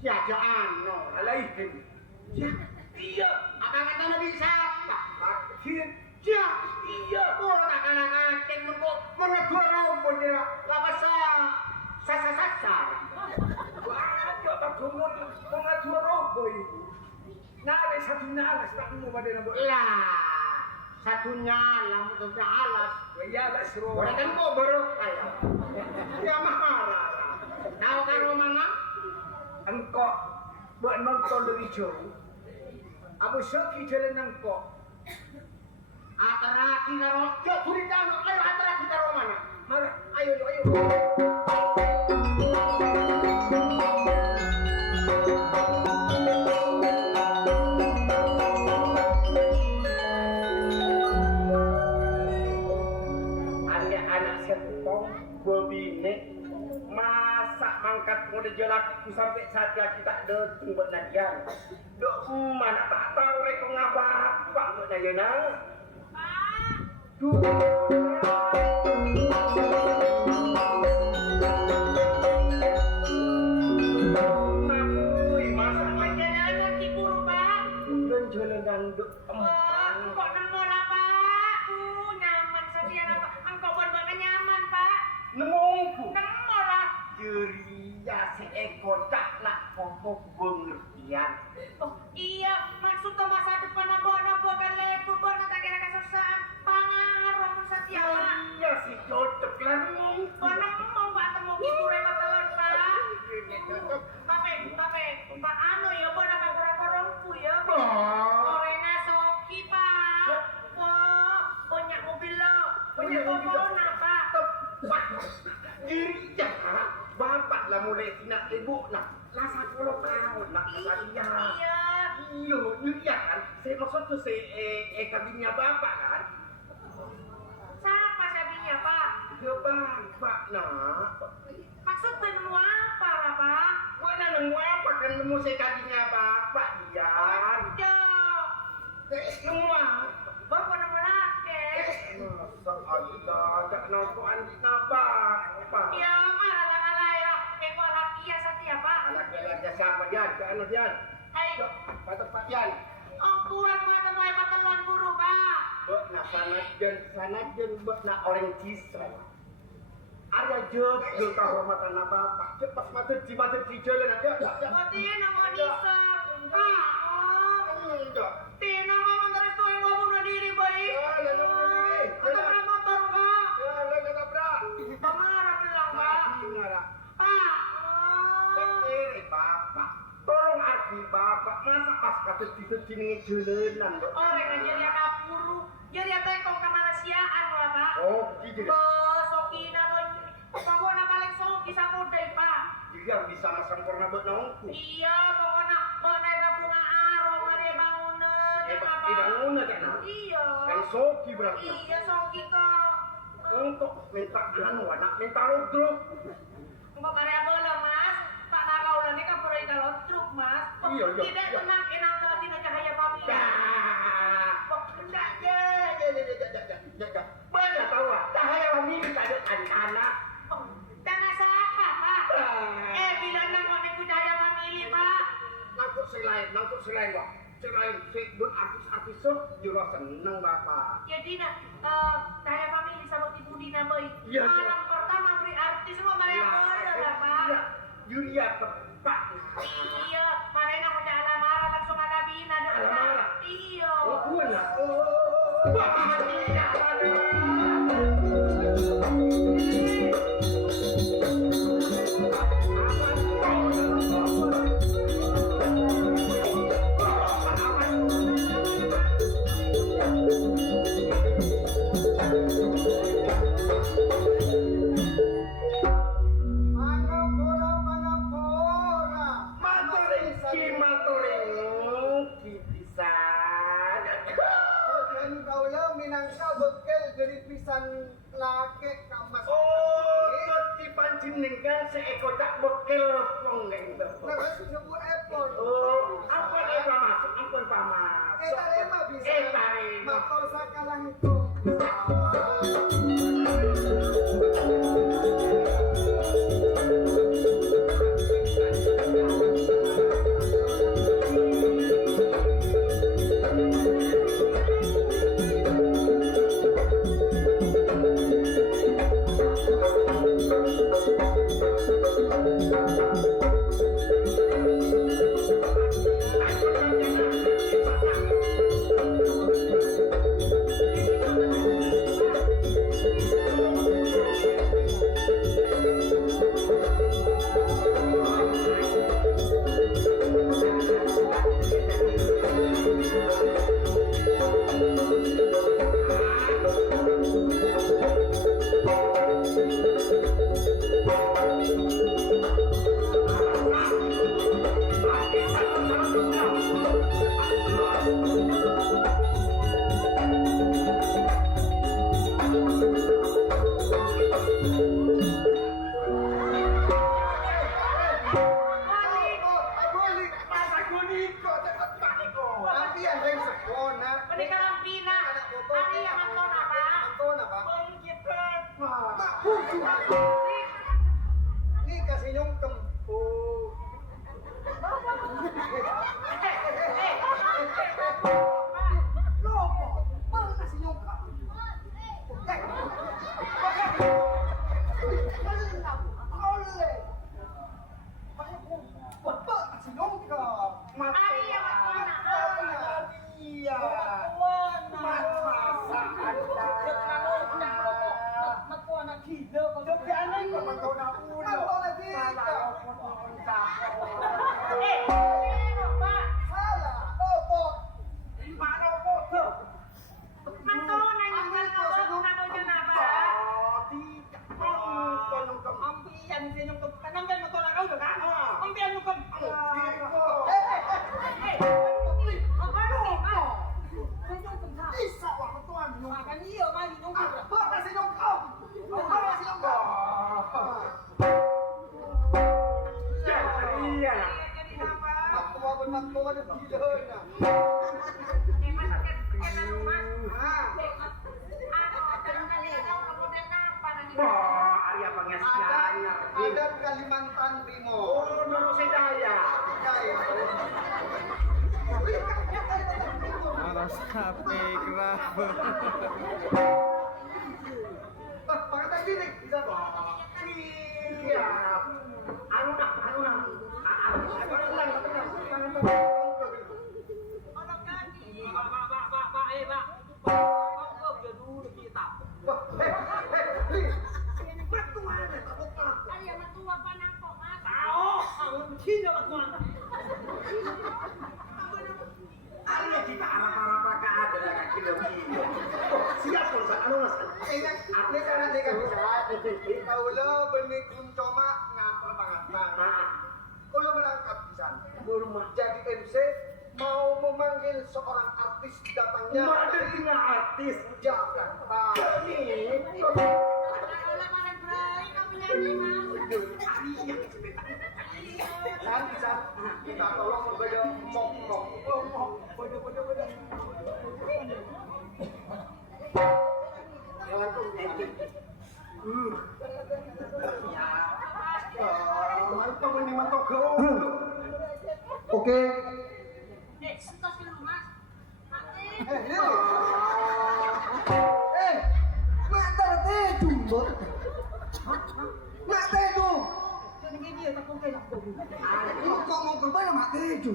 ya jangan no alaikum ya iya akan kata bisa makin ya iya oh akan menedua rumput ya lapas sasar ada berkumpul mengadua rumput itu nah ada satu nalas tak mau pada nabok lah satu nyalam itu alas ya alas rumput orang kan kok baru kayak ya marah tahu karo mana engkau buat nonton dari jauh Abu Syaki jalan engkau antara kita roh jauh cerita ayo antara kita roh mana mana ayo ada anak setong bebine masak mangkat mode jelaku sampai saja kita datang buat najian dok mana tak tahu reko ngapa pak buat najian masak macam mana kiburu pak dan jalan dok kok nemu lah pak nyaman setia apa engkau buat nyaman pak nemu lah ceria seekor tak nak pokok pengertian. Oh iya, maksudnya masa depan nabo kan lebu nak tak kira kesusahan pangaruh pun setia pak. Iya si cocok lah ngomong. Kono mau pak temu ibu reba telur pak. Tapi pak anu ya bon apa kurang pu ya. Orena soki pak. Wah, banyak mobil lo, banyak mobil pak. Diri jahat, bapak lah mulai nak ibu nak lah 10 tahun nak saya. Iya, iya kan. Saya maksud tu saya kabinnya bapak kan. Siapa sabinya pak? Ke bapak nak. Maksud nemu apa lah pak? Kau nak nemu apa kan nemu saya kabinnya bapak iya. Nemu apa? Bapak nemu laki. Allah, tak nampak apa? Ya, malah ya. Kau laki ya setia pak. Anak siapa Jan? Ke anak Jan? Ayo. Pada Pak Jan. Oh, buat mata mai patelon guru pak. Bek nak sana Jan bek nak orang Cisra. Ada jeb kehormatan bapak. Cepat mata di jalan aja. Oh, dia nama Nisar. Pak. Tina ngomong terus tuh yang ngomong na diri baik. Ada motor kak. Pamarap lang kak. Pak. Bapak. Tolong arti bapak. Masa pas kata di jalanan. Orang aja dia kapuru. Jadi apa yang kau kemalasiaan lah Pak. Oh, gitu. Soki na pokoknya paling soki sa podai Pak. Dia bisa sempurna buat nongku. Iya, pokoknya mengenai bunga arong ada bangunan. Bangunan kan? Iya. Yang soki berarti. Iya, soki kok. Untuk minta anu anak minta ludruk. Mbak Maria bola Mas, Pak Nakaulan ini kan pura kalau truk Mas. Iya. Tidak tenang enang Tina Cahaya Family. Ya. Mana tahu ah? Cahaya Family ada anak. Tengah siapa Pak? Bilang nang kok niku Cahaya Family Pak. Nangkut selain Pak. Selain si buat artis-artis juro seneng Bapak. Jadi Cahaya Family sama Ibu Dina Boy. Iya. Malam pertama beri artis semua Maria bola lah Pak. Iya. Yuria tepat. Iya, Marina mau jalan marah langsung ada bina. Marah? Iya. Oh, bukan lah. Wah, tidak ada. Minangka bekel jadi pisan laki kamas. Oh, di panjenengan seekor tak bekel ponggeng itu. Nah, sebu epon. Oh, apa yang masuk? Ampun pamas. Etarema bisa. Etarema. Motor sakalang itu. Ini kasih nyongkem. Ada Kalimantan Timur. Oh, Nuru Sedaya. Harus sapi kenapa? Pakai tadi nih, bisa kok. Iya. Anu nak. ingat, ini karena dia kan kaulah benih kuncoma ngapel banget. Kalau menangkap di sana, jadi MC mau memanggil seorang artis datangnya. Ada tinggal artis. Jakarta. Kan bisa kita tolong berbeda mok. Oke. Mak tarte jumbo. Mak tejo. Kok mau ke mana mak tejo?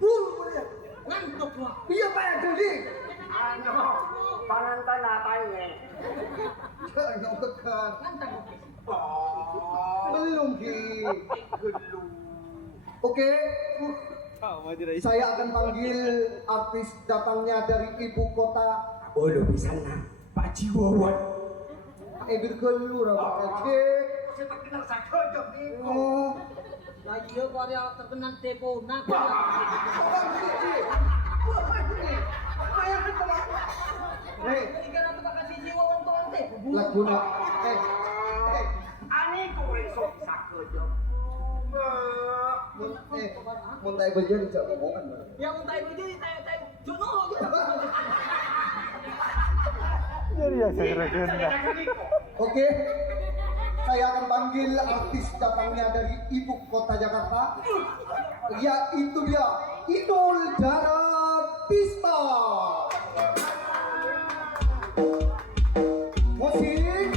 Pul boleh. Ngantuk lah. Iya Pak Juli. Pangantan apa ini? Jangan tekan. Belum Ki. Oke. Saya akan panggil artis datangnya dari ibu kota. Oh, lo bisa na. Pak Jiwawat. Berkelur apa cek. Saya tak kenal saya kejap ni. Oh. Lah iya kok ada terkenal Depona. Hei, Ikan atau pakai sisi wong tonte. Laguna. Ani ko esok bisa kejap. Mun tay bejo di cak omongan. Yang untai bejo tay jono. Oke. Saya akan panggil artis datangnya dari ibu kota Jakarta. Yaitu dia, Idol Daratista. Musik.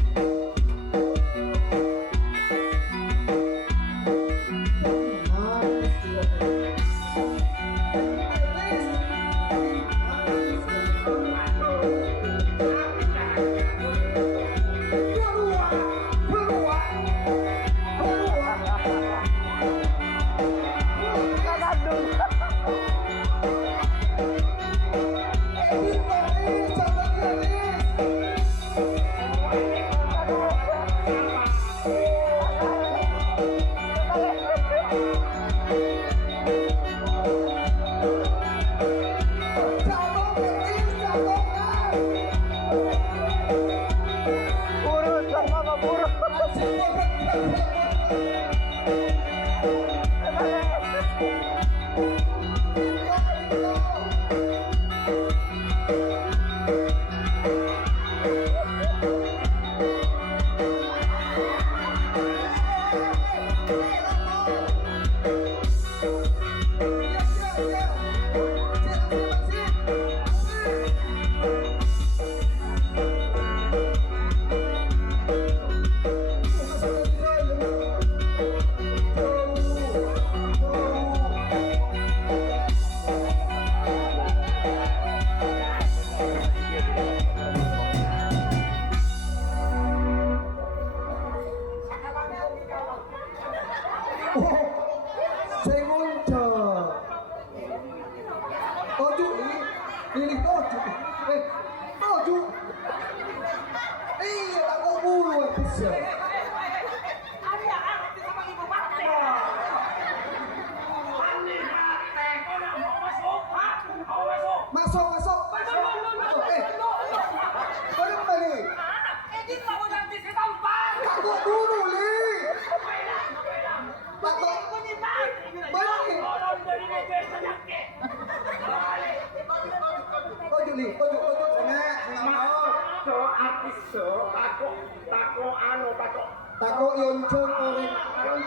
Tako yoncong orang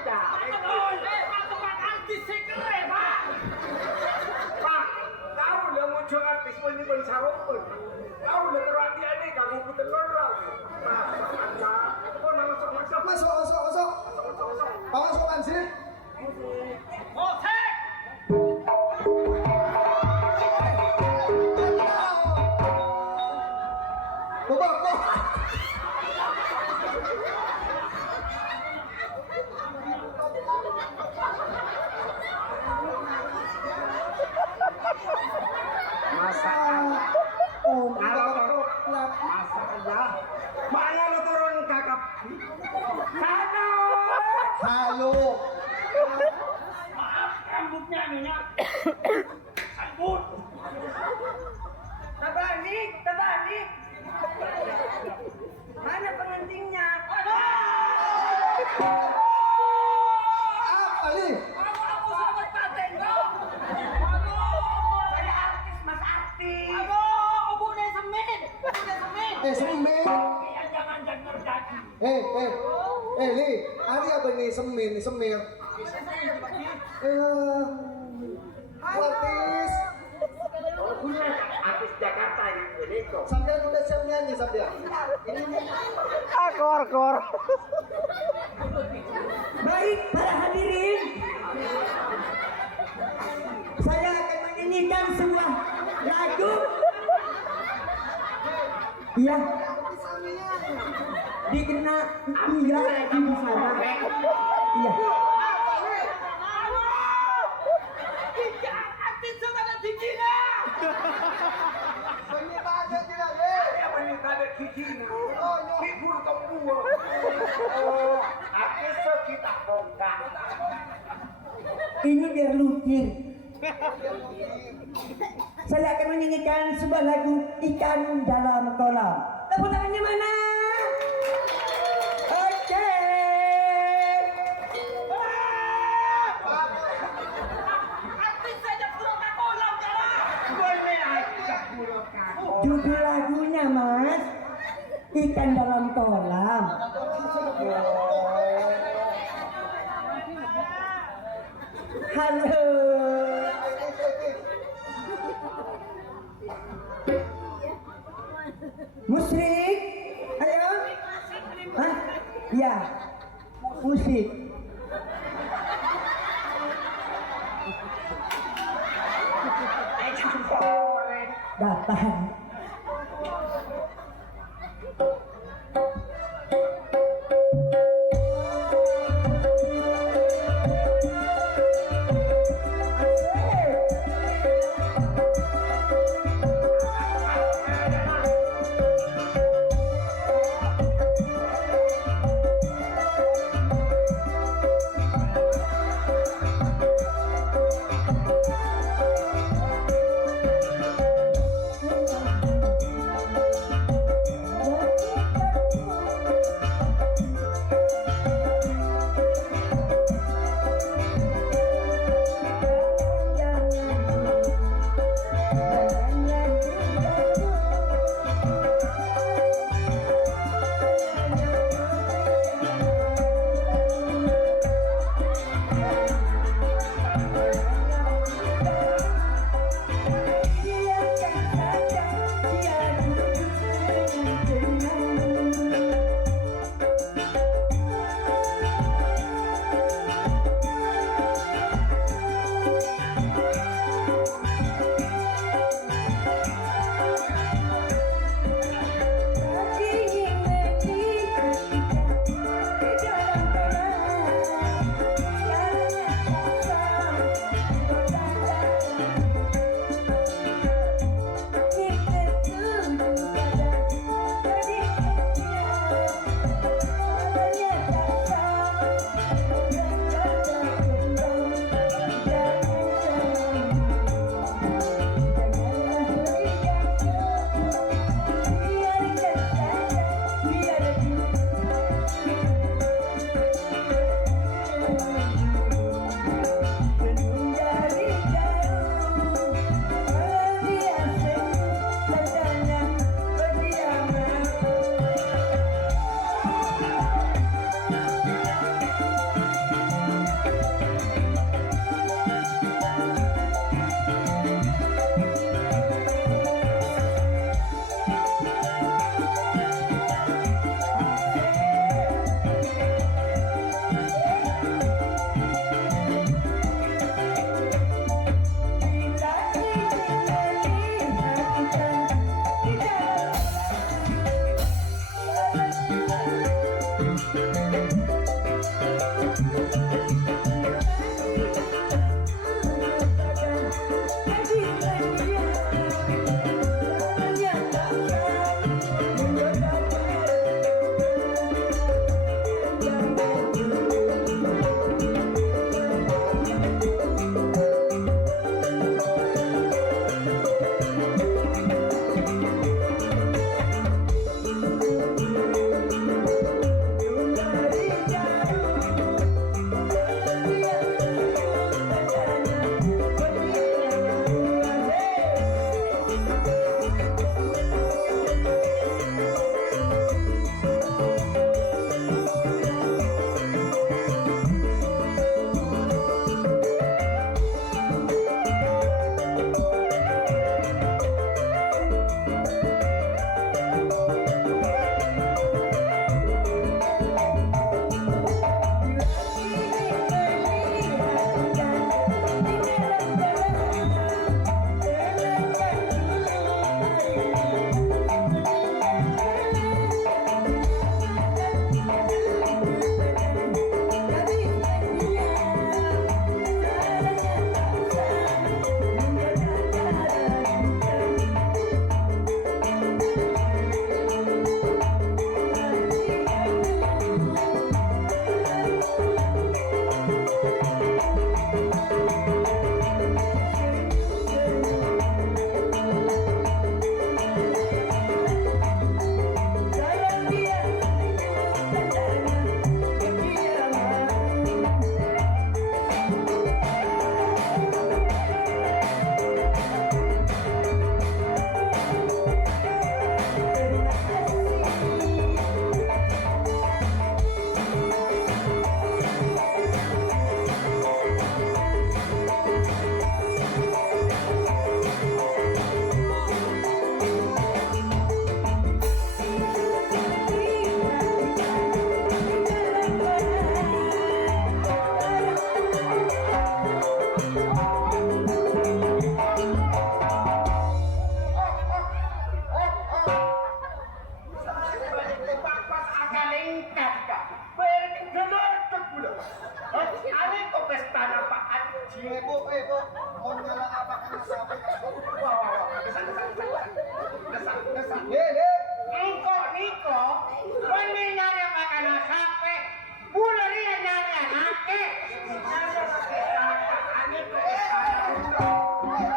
Pak, kau udah muncul artis ini bersarung pun. Kau udah terwadi adik kamu putelor lah. masuk. Pemasukan sih. Sambut. Terbalik. Mana pengantinnya? Apa nih? Aku sobat paten dong. Saya artis, mas artis. Aduh, udah semen. Semen. Jangan ngerjaki. Li, hari apa nih semen? Artis. Artis Jakarta ini kok. Sampean udah siap nyanyi sampean? Ini Kor. Baik para hadirin, saya akan menyanyikan sebuah lagu. Iya, dikena iya di sana. Iya. Artis sama di Cina. Banyak banget juga, Le. Apa nih kadet Cina? Oh, yo. Hibur kamu. Artis kita bongkar. Ini biar lucu. Saya akan menyanyikan sebuah lagu Ikan Dalam Kolam. Tepuk tangannya mana? Oke. Artis saja pura kolam jalan. Judul lagunya Mas, Ikan Dalam Kolam. Halo. Musrik, ayo. Hah? Ya, musik. Datang.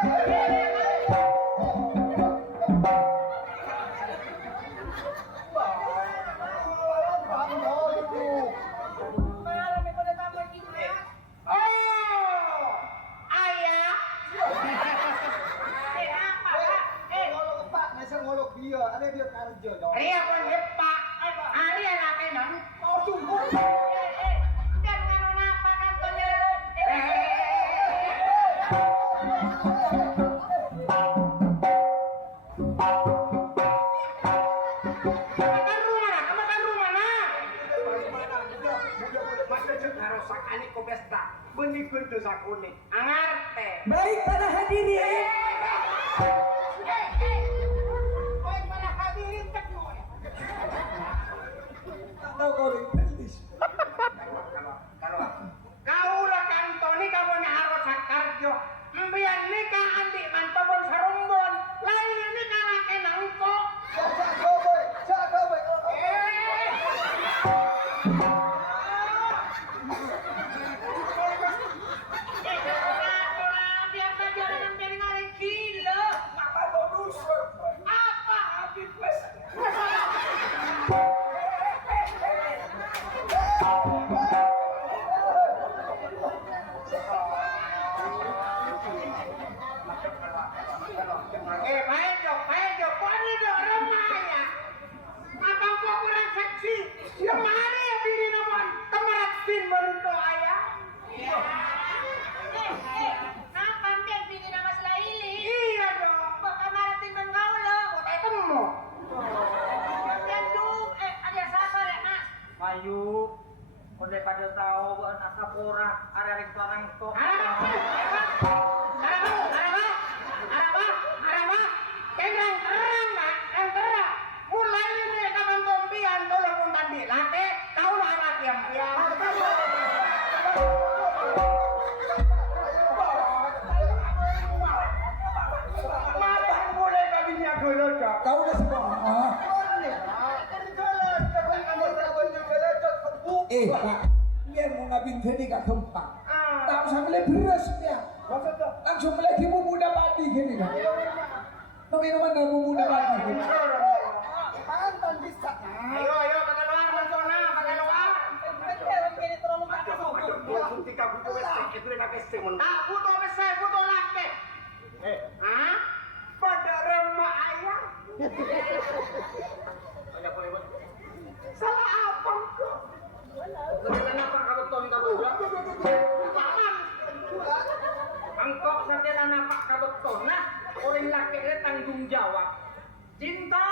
Malam itu udah tambah tinggal. Oh, ayah. Apa, Pak? Ngolok Pak, nasa ngolok dia. Ada dia kerja dong. Ria pun hebat. Ari anak enang. Oh, tunggu. Jangan apa kantornya. Makan rumah nah. Masa juga rosak ani ko pesta. Benih bentuk sakune. Angarte. Baik para hadirin. Tahu kau ini. Kaulah kantoni kamu harus sakarjo. Mbian nikah andi mantobon sarumbon. Lain nikah laki nangko. Jaga boy. Biasa jalan dari ngaring gila. Apa? Paejo, poni do remaya. Apa kau kurang seksi? Yang mana ya bini naman? Temaratin beruntung ayah. Apa yang bini nama Selaili? Iya dong. Baka marating mengaulo. Kota temu. Gandum, ada sabar ya, Mas. Ayu, udah pada tahu buat asapura, ada restoran kok. Mulai ini kapan tompian, tolong pun tadi late, kau lah anak yang Malah boleh kabinya gelodok. Kau udah semua. Pak, biar mau ngabin gini gak tempat. Tak usah beli beras ya. Langsung beli ibu muda padi gini kan. Tapi mana ibu muda padi? Pantan bisa. Ayo, pakai luar, Mansona, pakai luar. Butuh besar, butuh laki. Hah? Pada remah ayah. Salah apa kok? Kenapa kamu ton kamu udah? Paman. Angkok saja napak kabeton. Nah, orang laki itu tanggung jawab. Cinta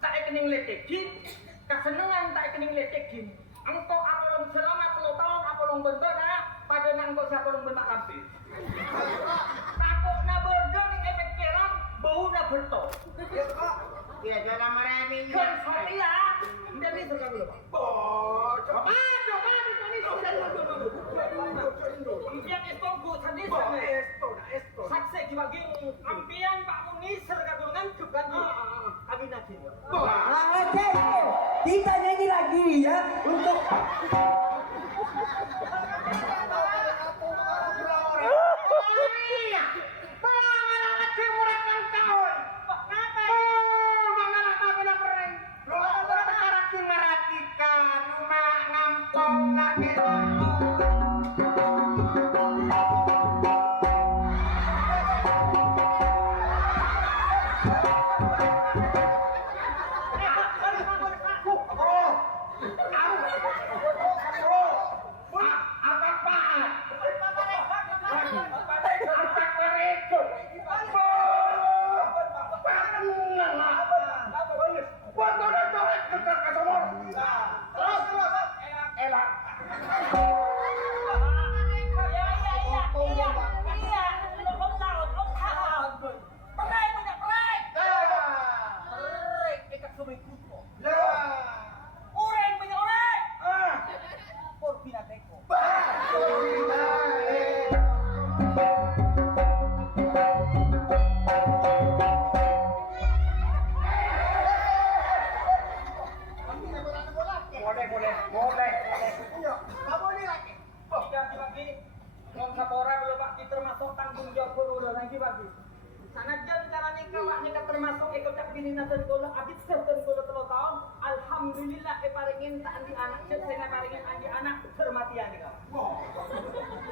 tak ekening letekin, kesenangan tak ekening letekin. Angkok apa long selama 10 tahun apa long berbeda, pada nangkok siapa long bermak lampi. Takut na berda ni efek kerang, bau na berto. Iya, jangan meremehnya. Kan saya, tidak bisa kamu lupa. Yang itu gue tadi saksi dibagi ampian Pak Muni sergagungan juga kami nanti. Oke, kita nyanyi lagi ya untuk abis. Sanajan cara nikah wak nikah termasuk ikut cak bini nasen kula abis seten kula 3 tahun. Alhamdulillah paringin tak andi anak cek saya paringin andi anak termatian nikah.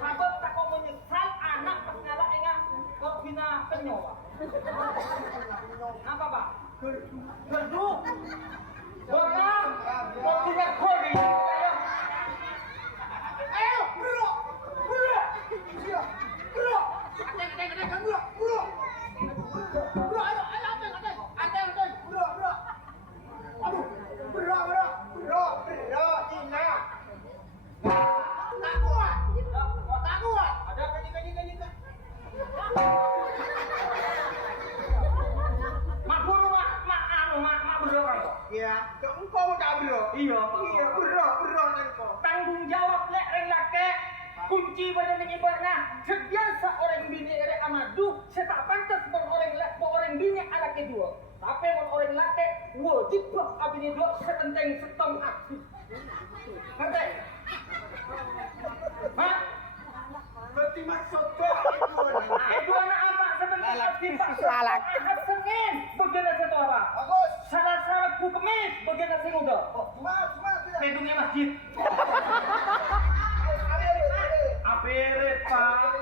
Sabab tak kau menyesal anak pas ngalak enggak kau bina penyowa. Apa pak? Gerdu. Bokap. Kau punya kode. Ayo, bro. Bro. Bro. Tanggung jawab lek reng lake kunci pada menyebarnya sediasa orang bini rek amadu setak pantas bon orang bini ala kedua tapi bon orang lake wajib abini dua setenteng setong aktif ngerti? Hah? Berarti maksudnya Itu anak apa? Sebentar aktif Lalak. Sengin bagian satu apa? bagus. Salah-salah bu kemis bagian sing udah Cuma tidak. Pedungnya masjid Apere pak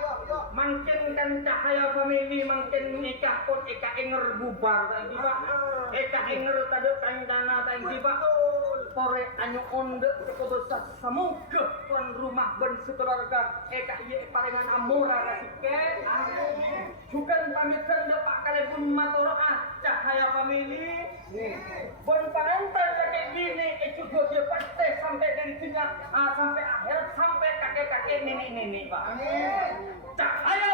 Mancing kan cahaya famili Mancing nikah pun eka enger bubar Tadi pak Eka enger tadi kancana tadi pak Tore anyu onde Eko besar semoga Tuan rumah ben sekeluarga Eka iya paringan amora kasike Bukan pamitan dapat kalipun matoroah Cahaya famili Bon pangantar kakek bini Itu dia pasti sampai dari dunia Sampai akhirat Sampai kakek-kakek nenek-nenek pak Cahaya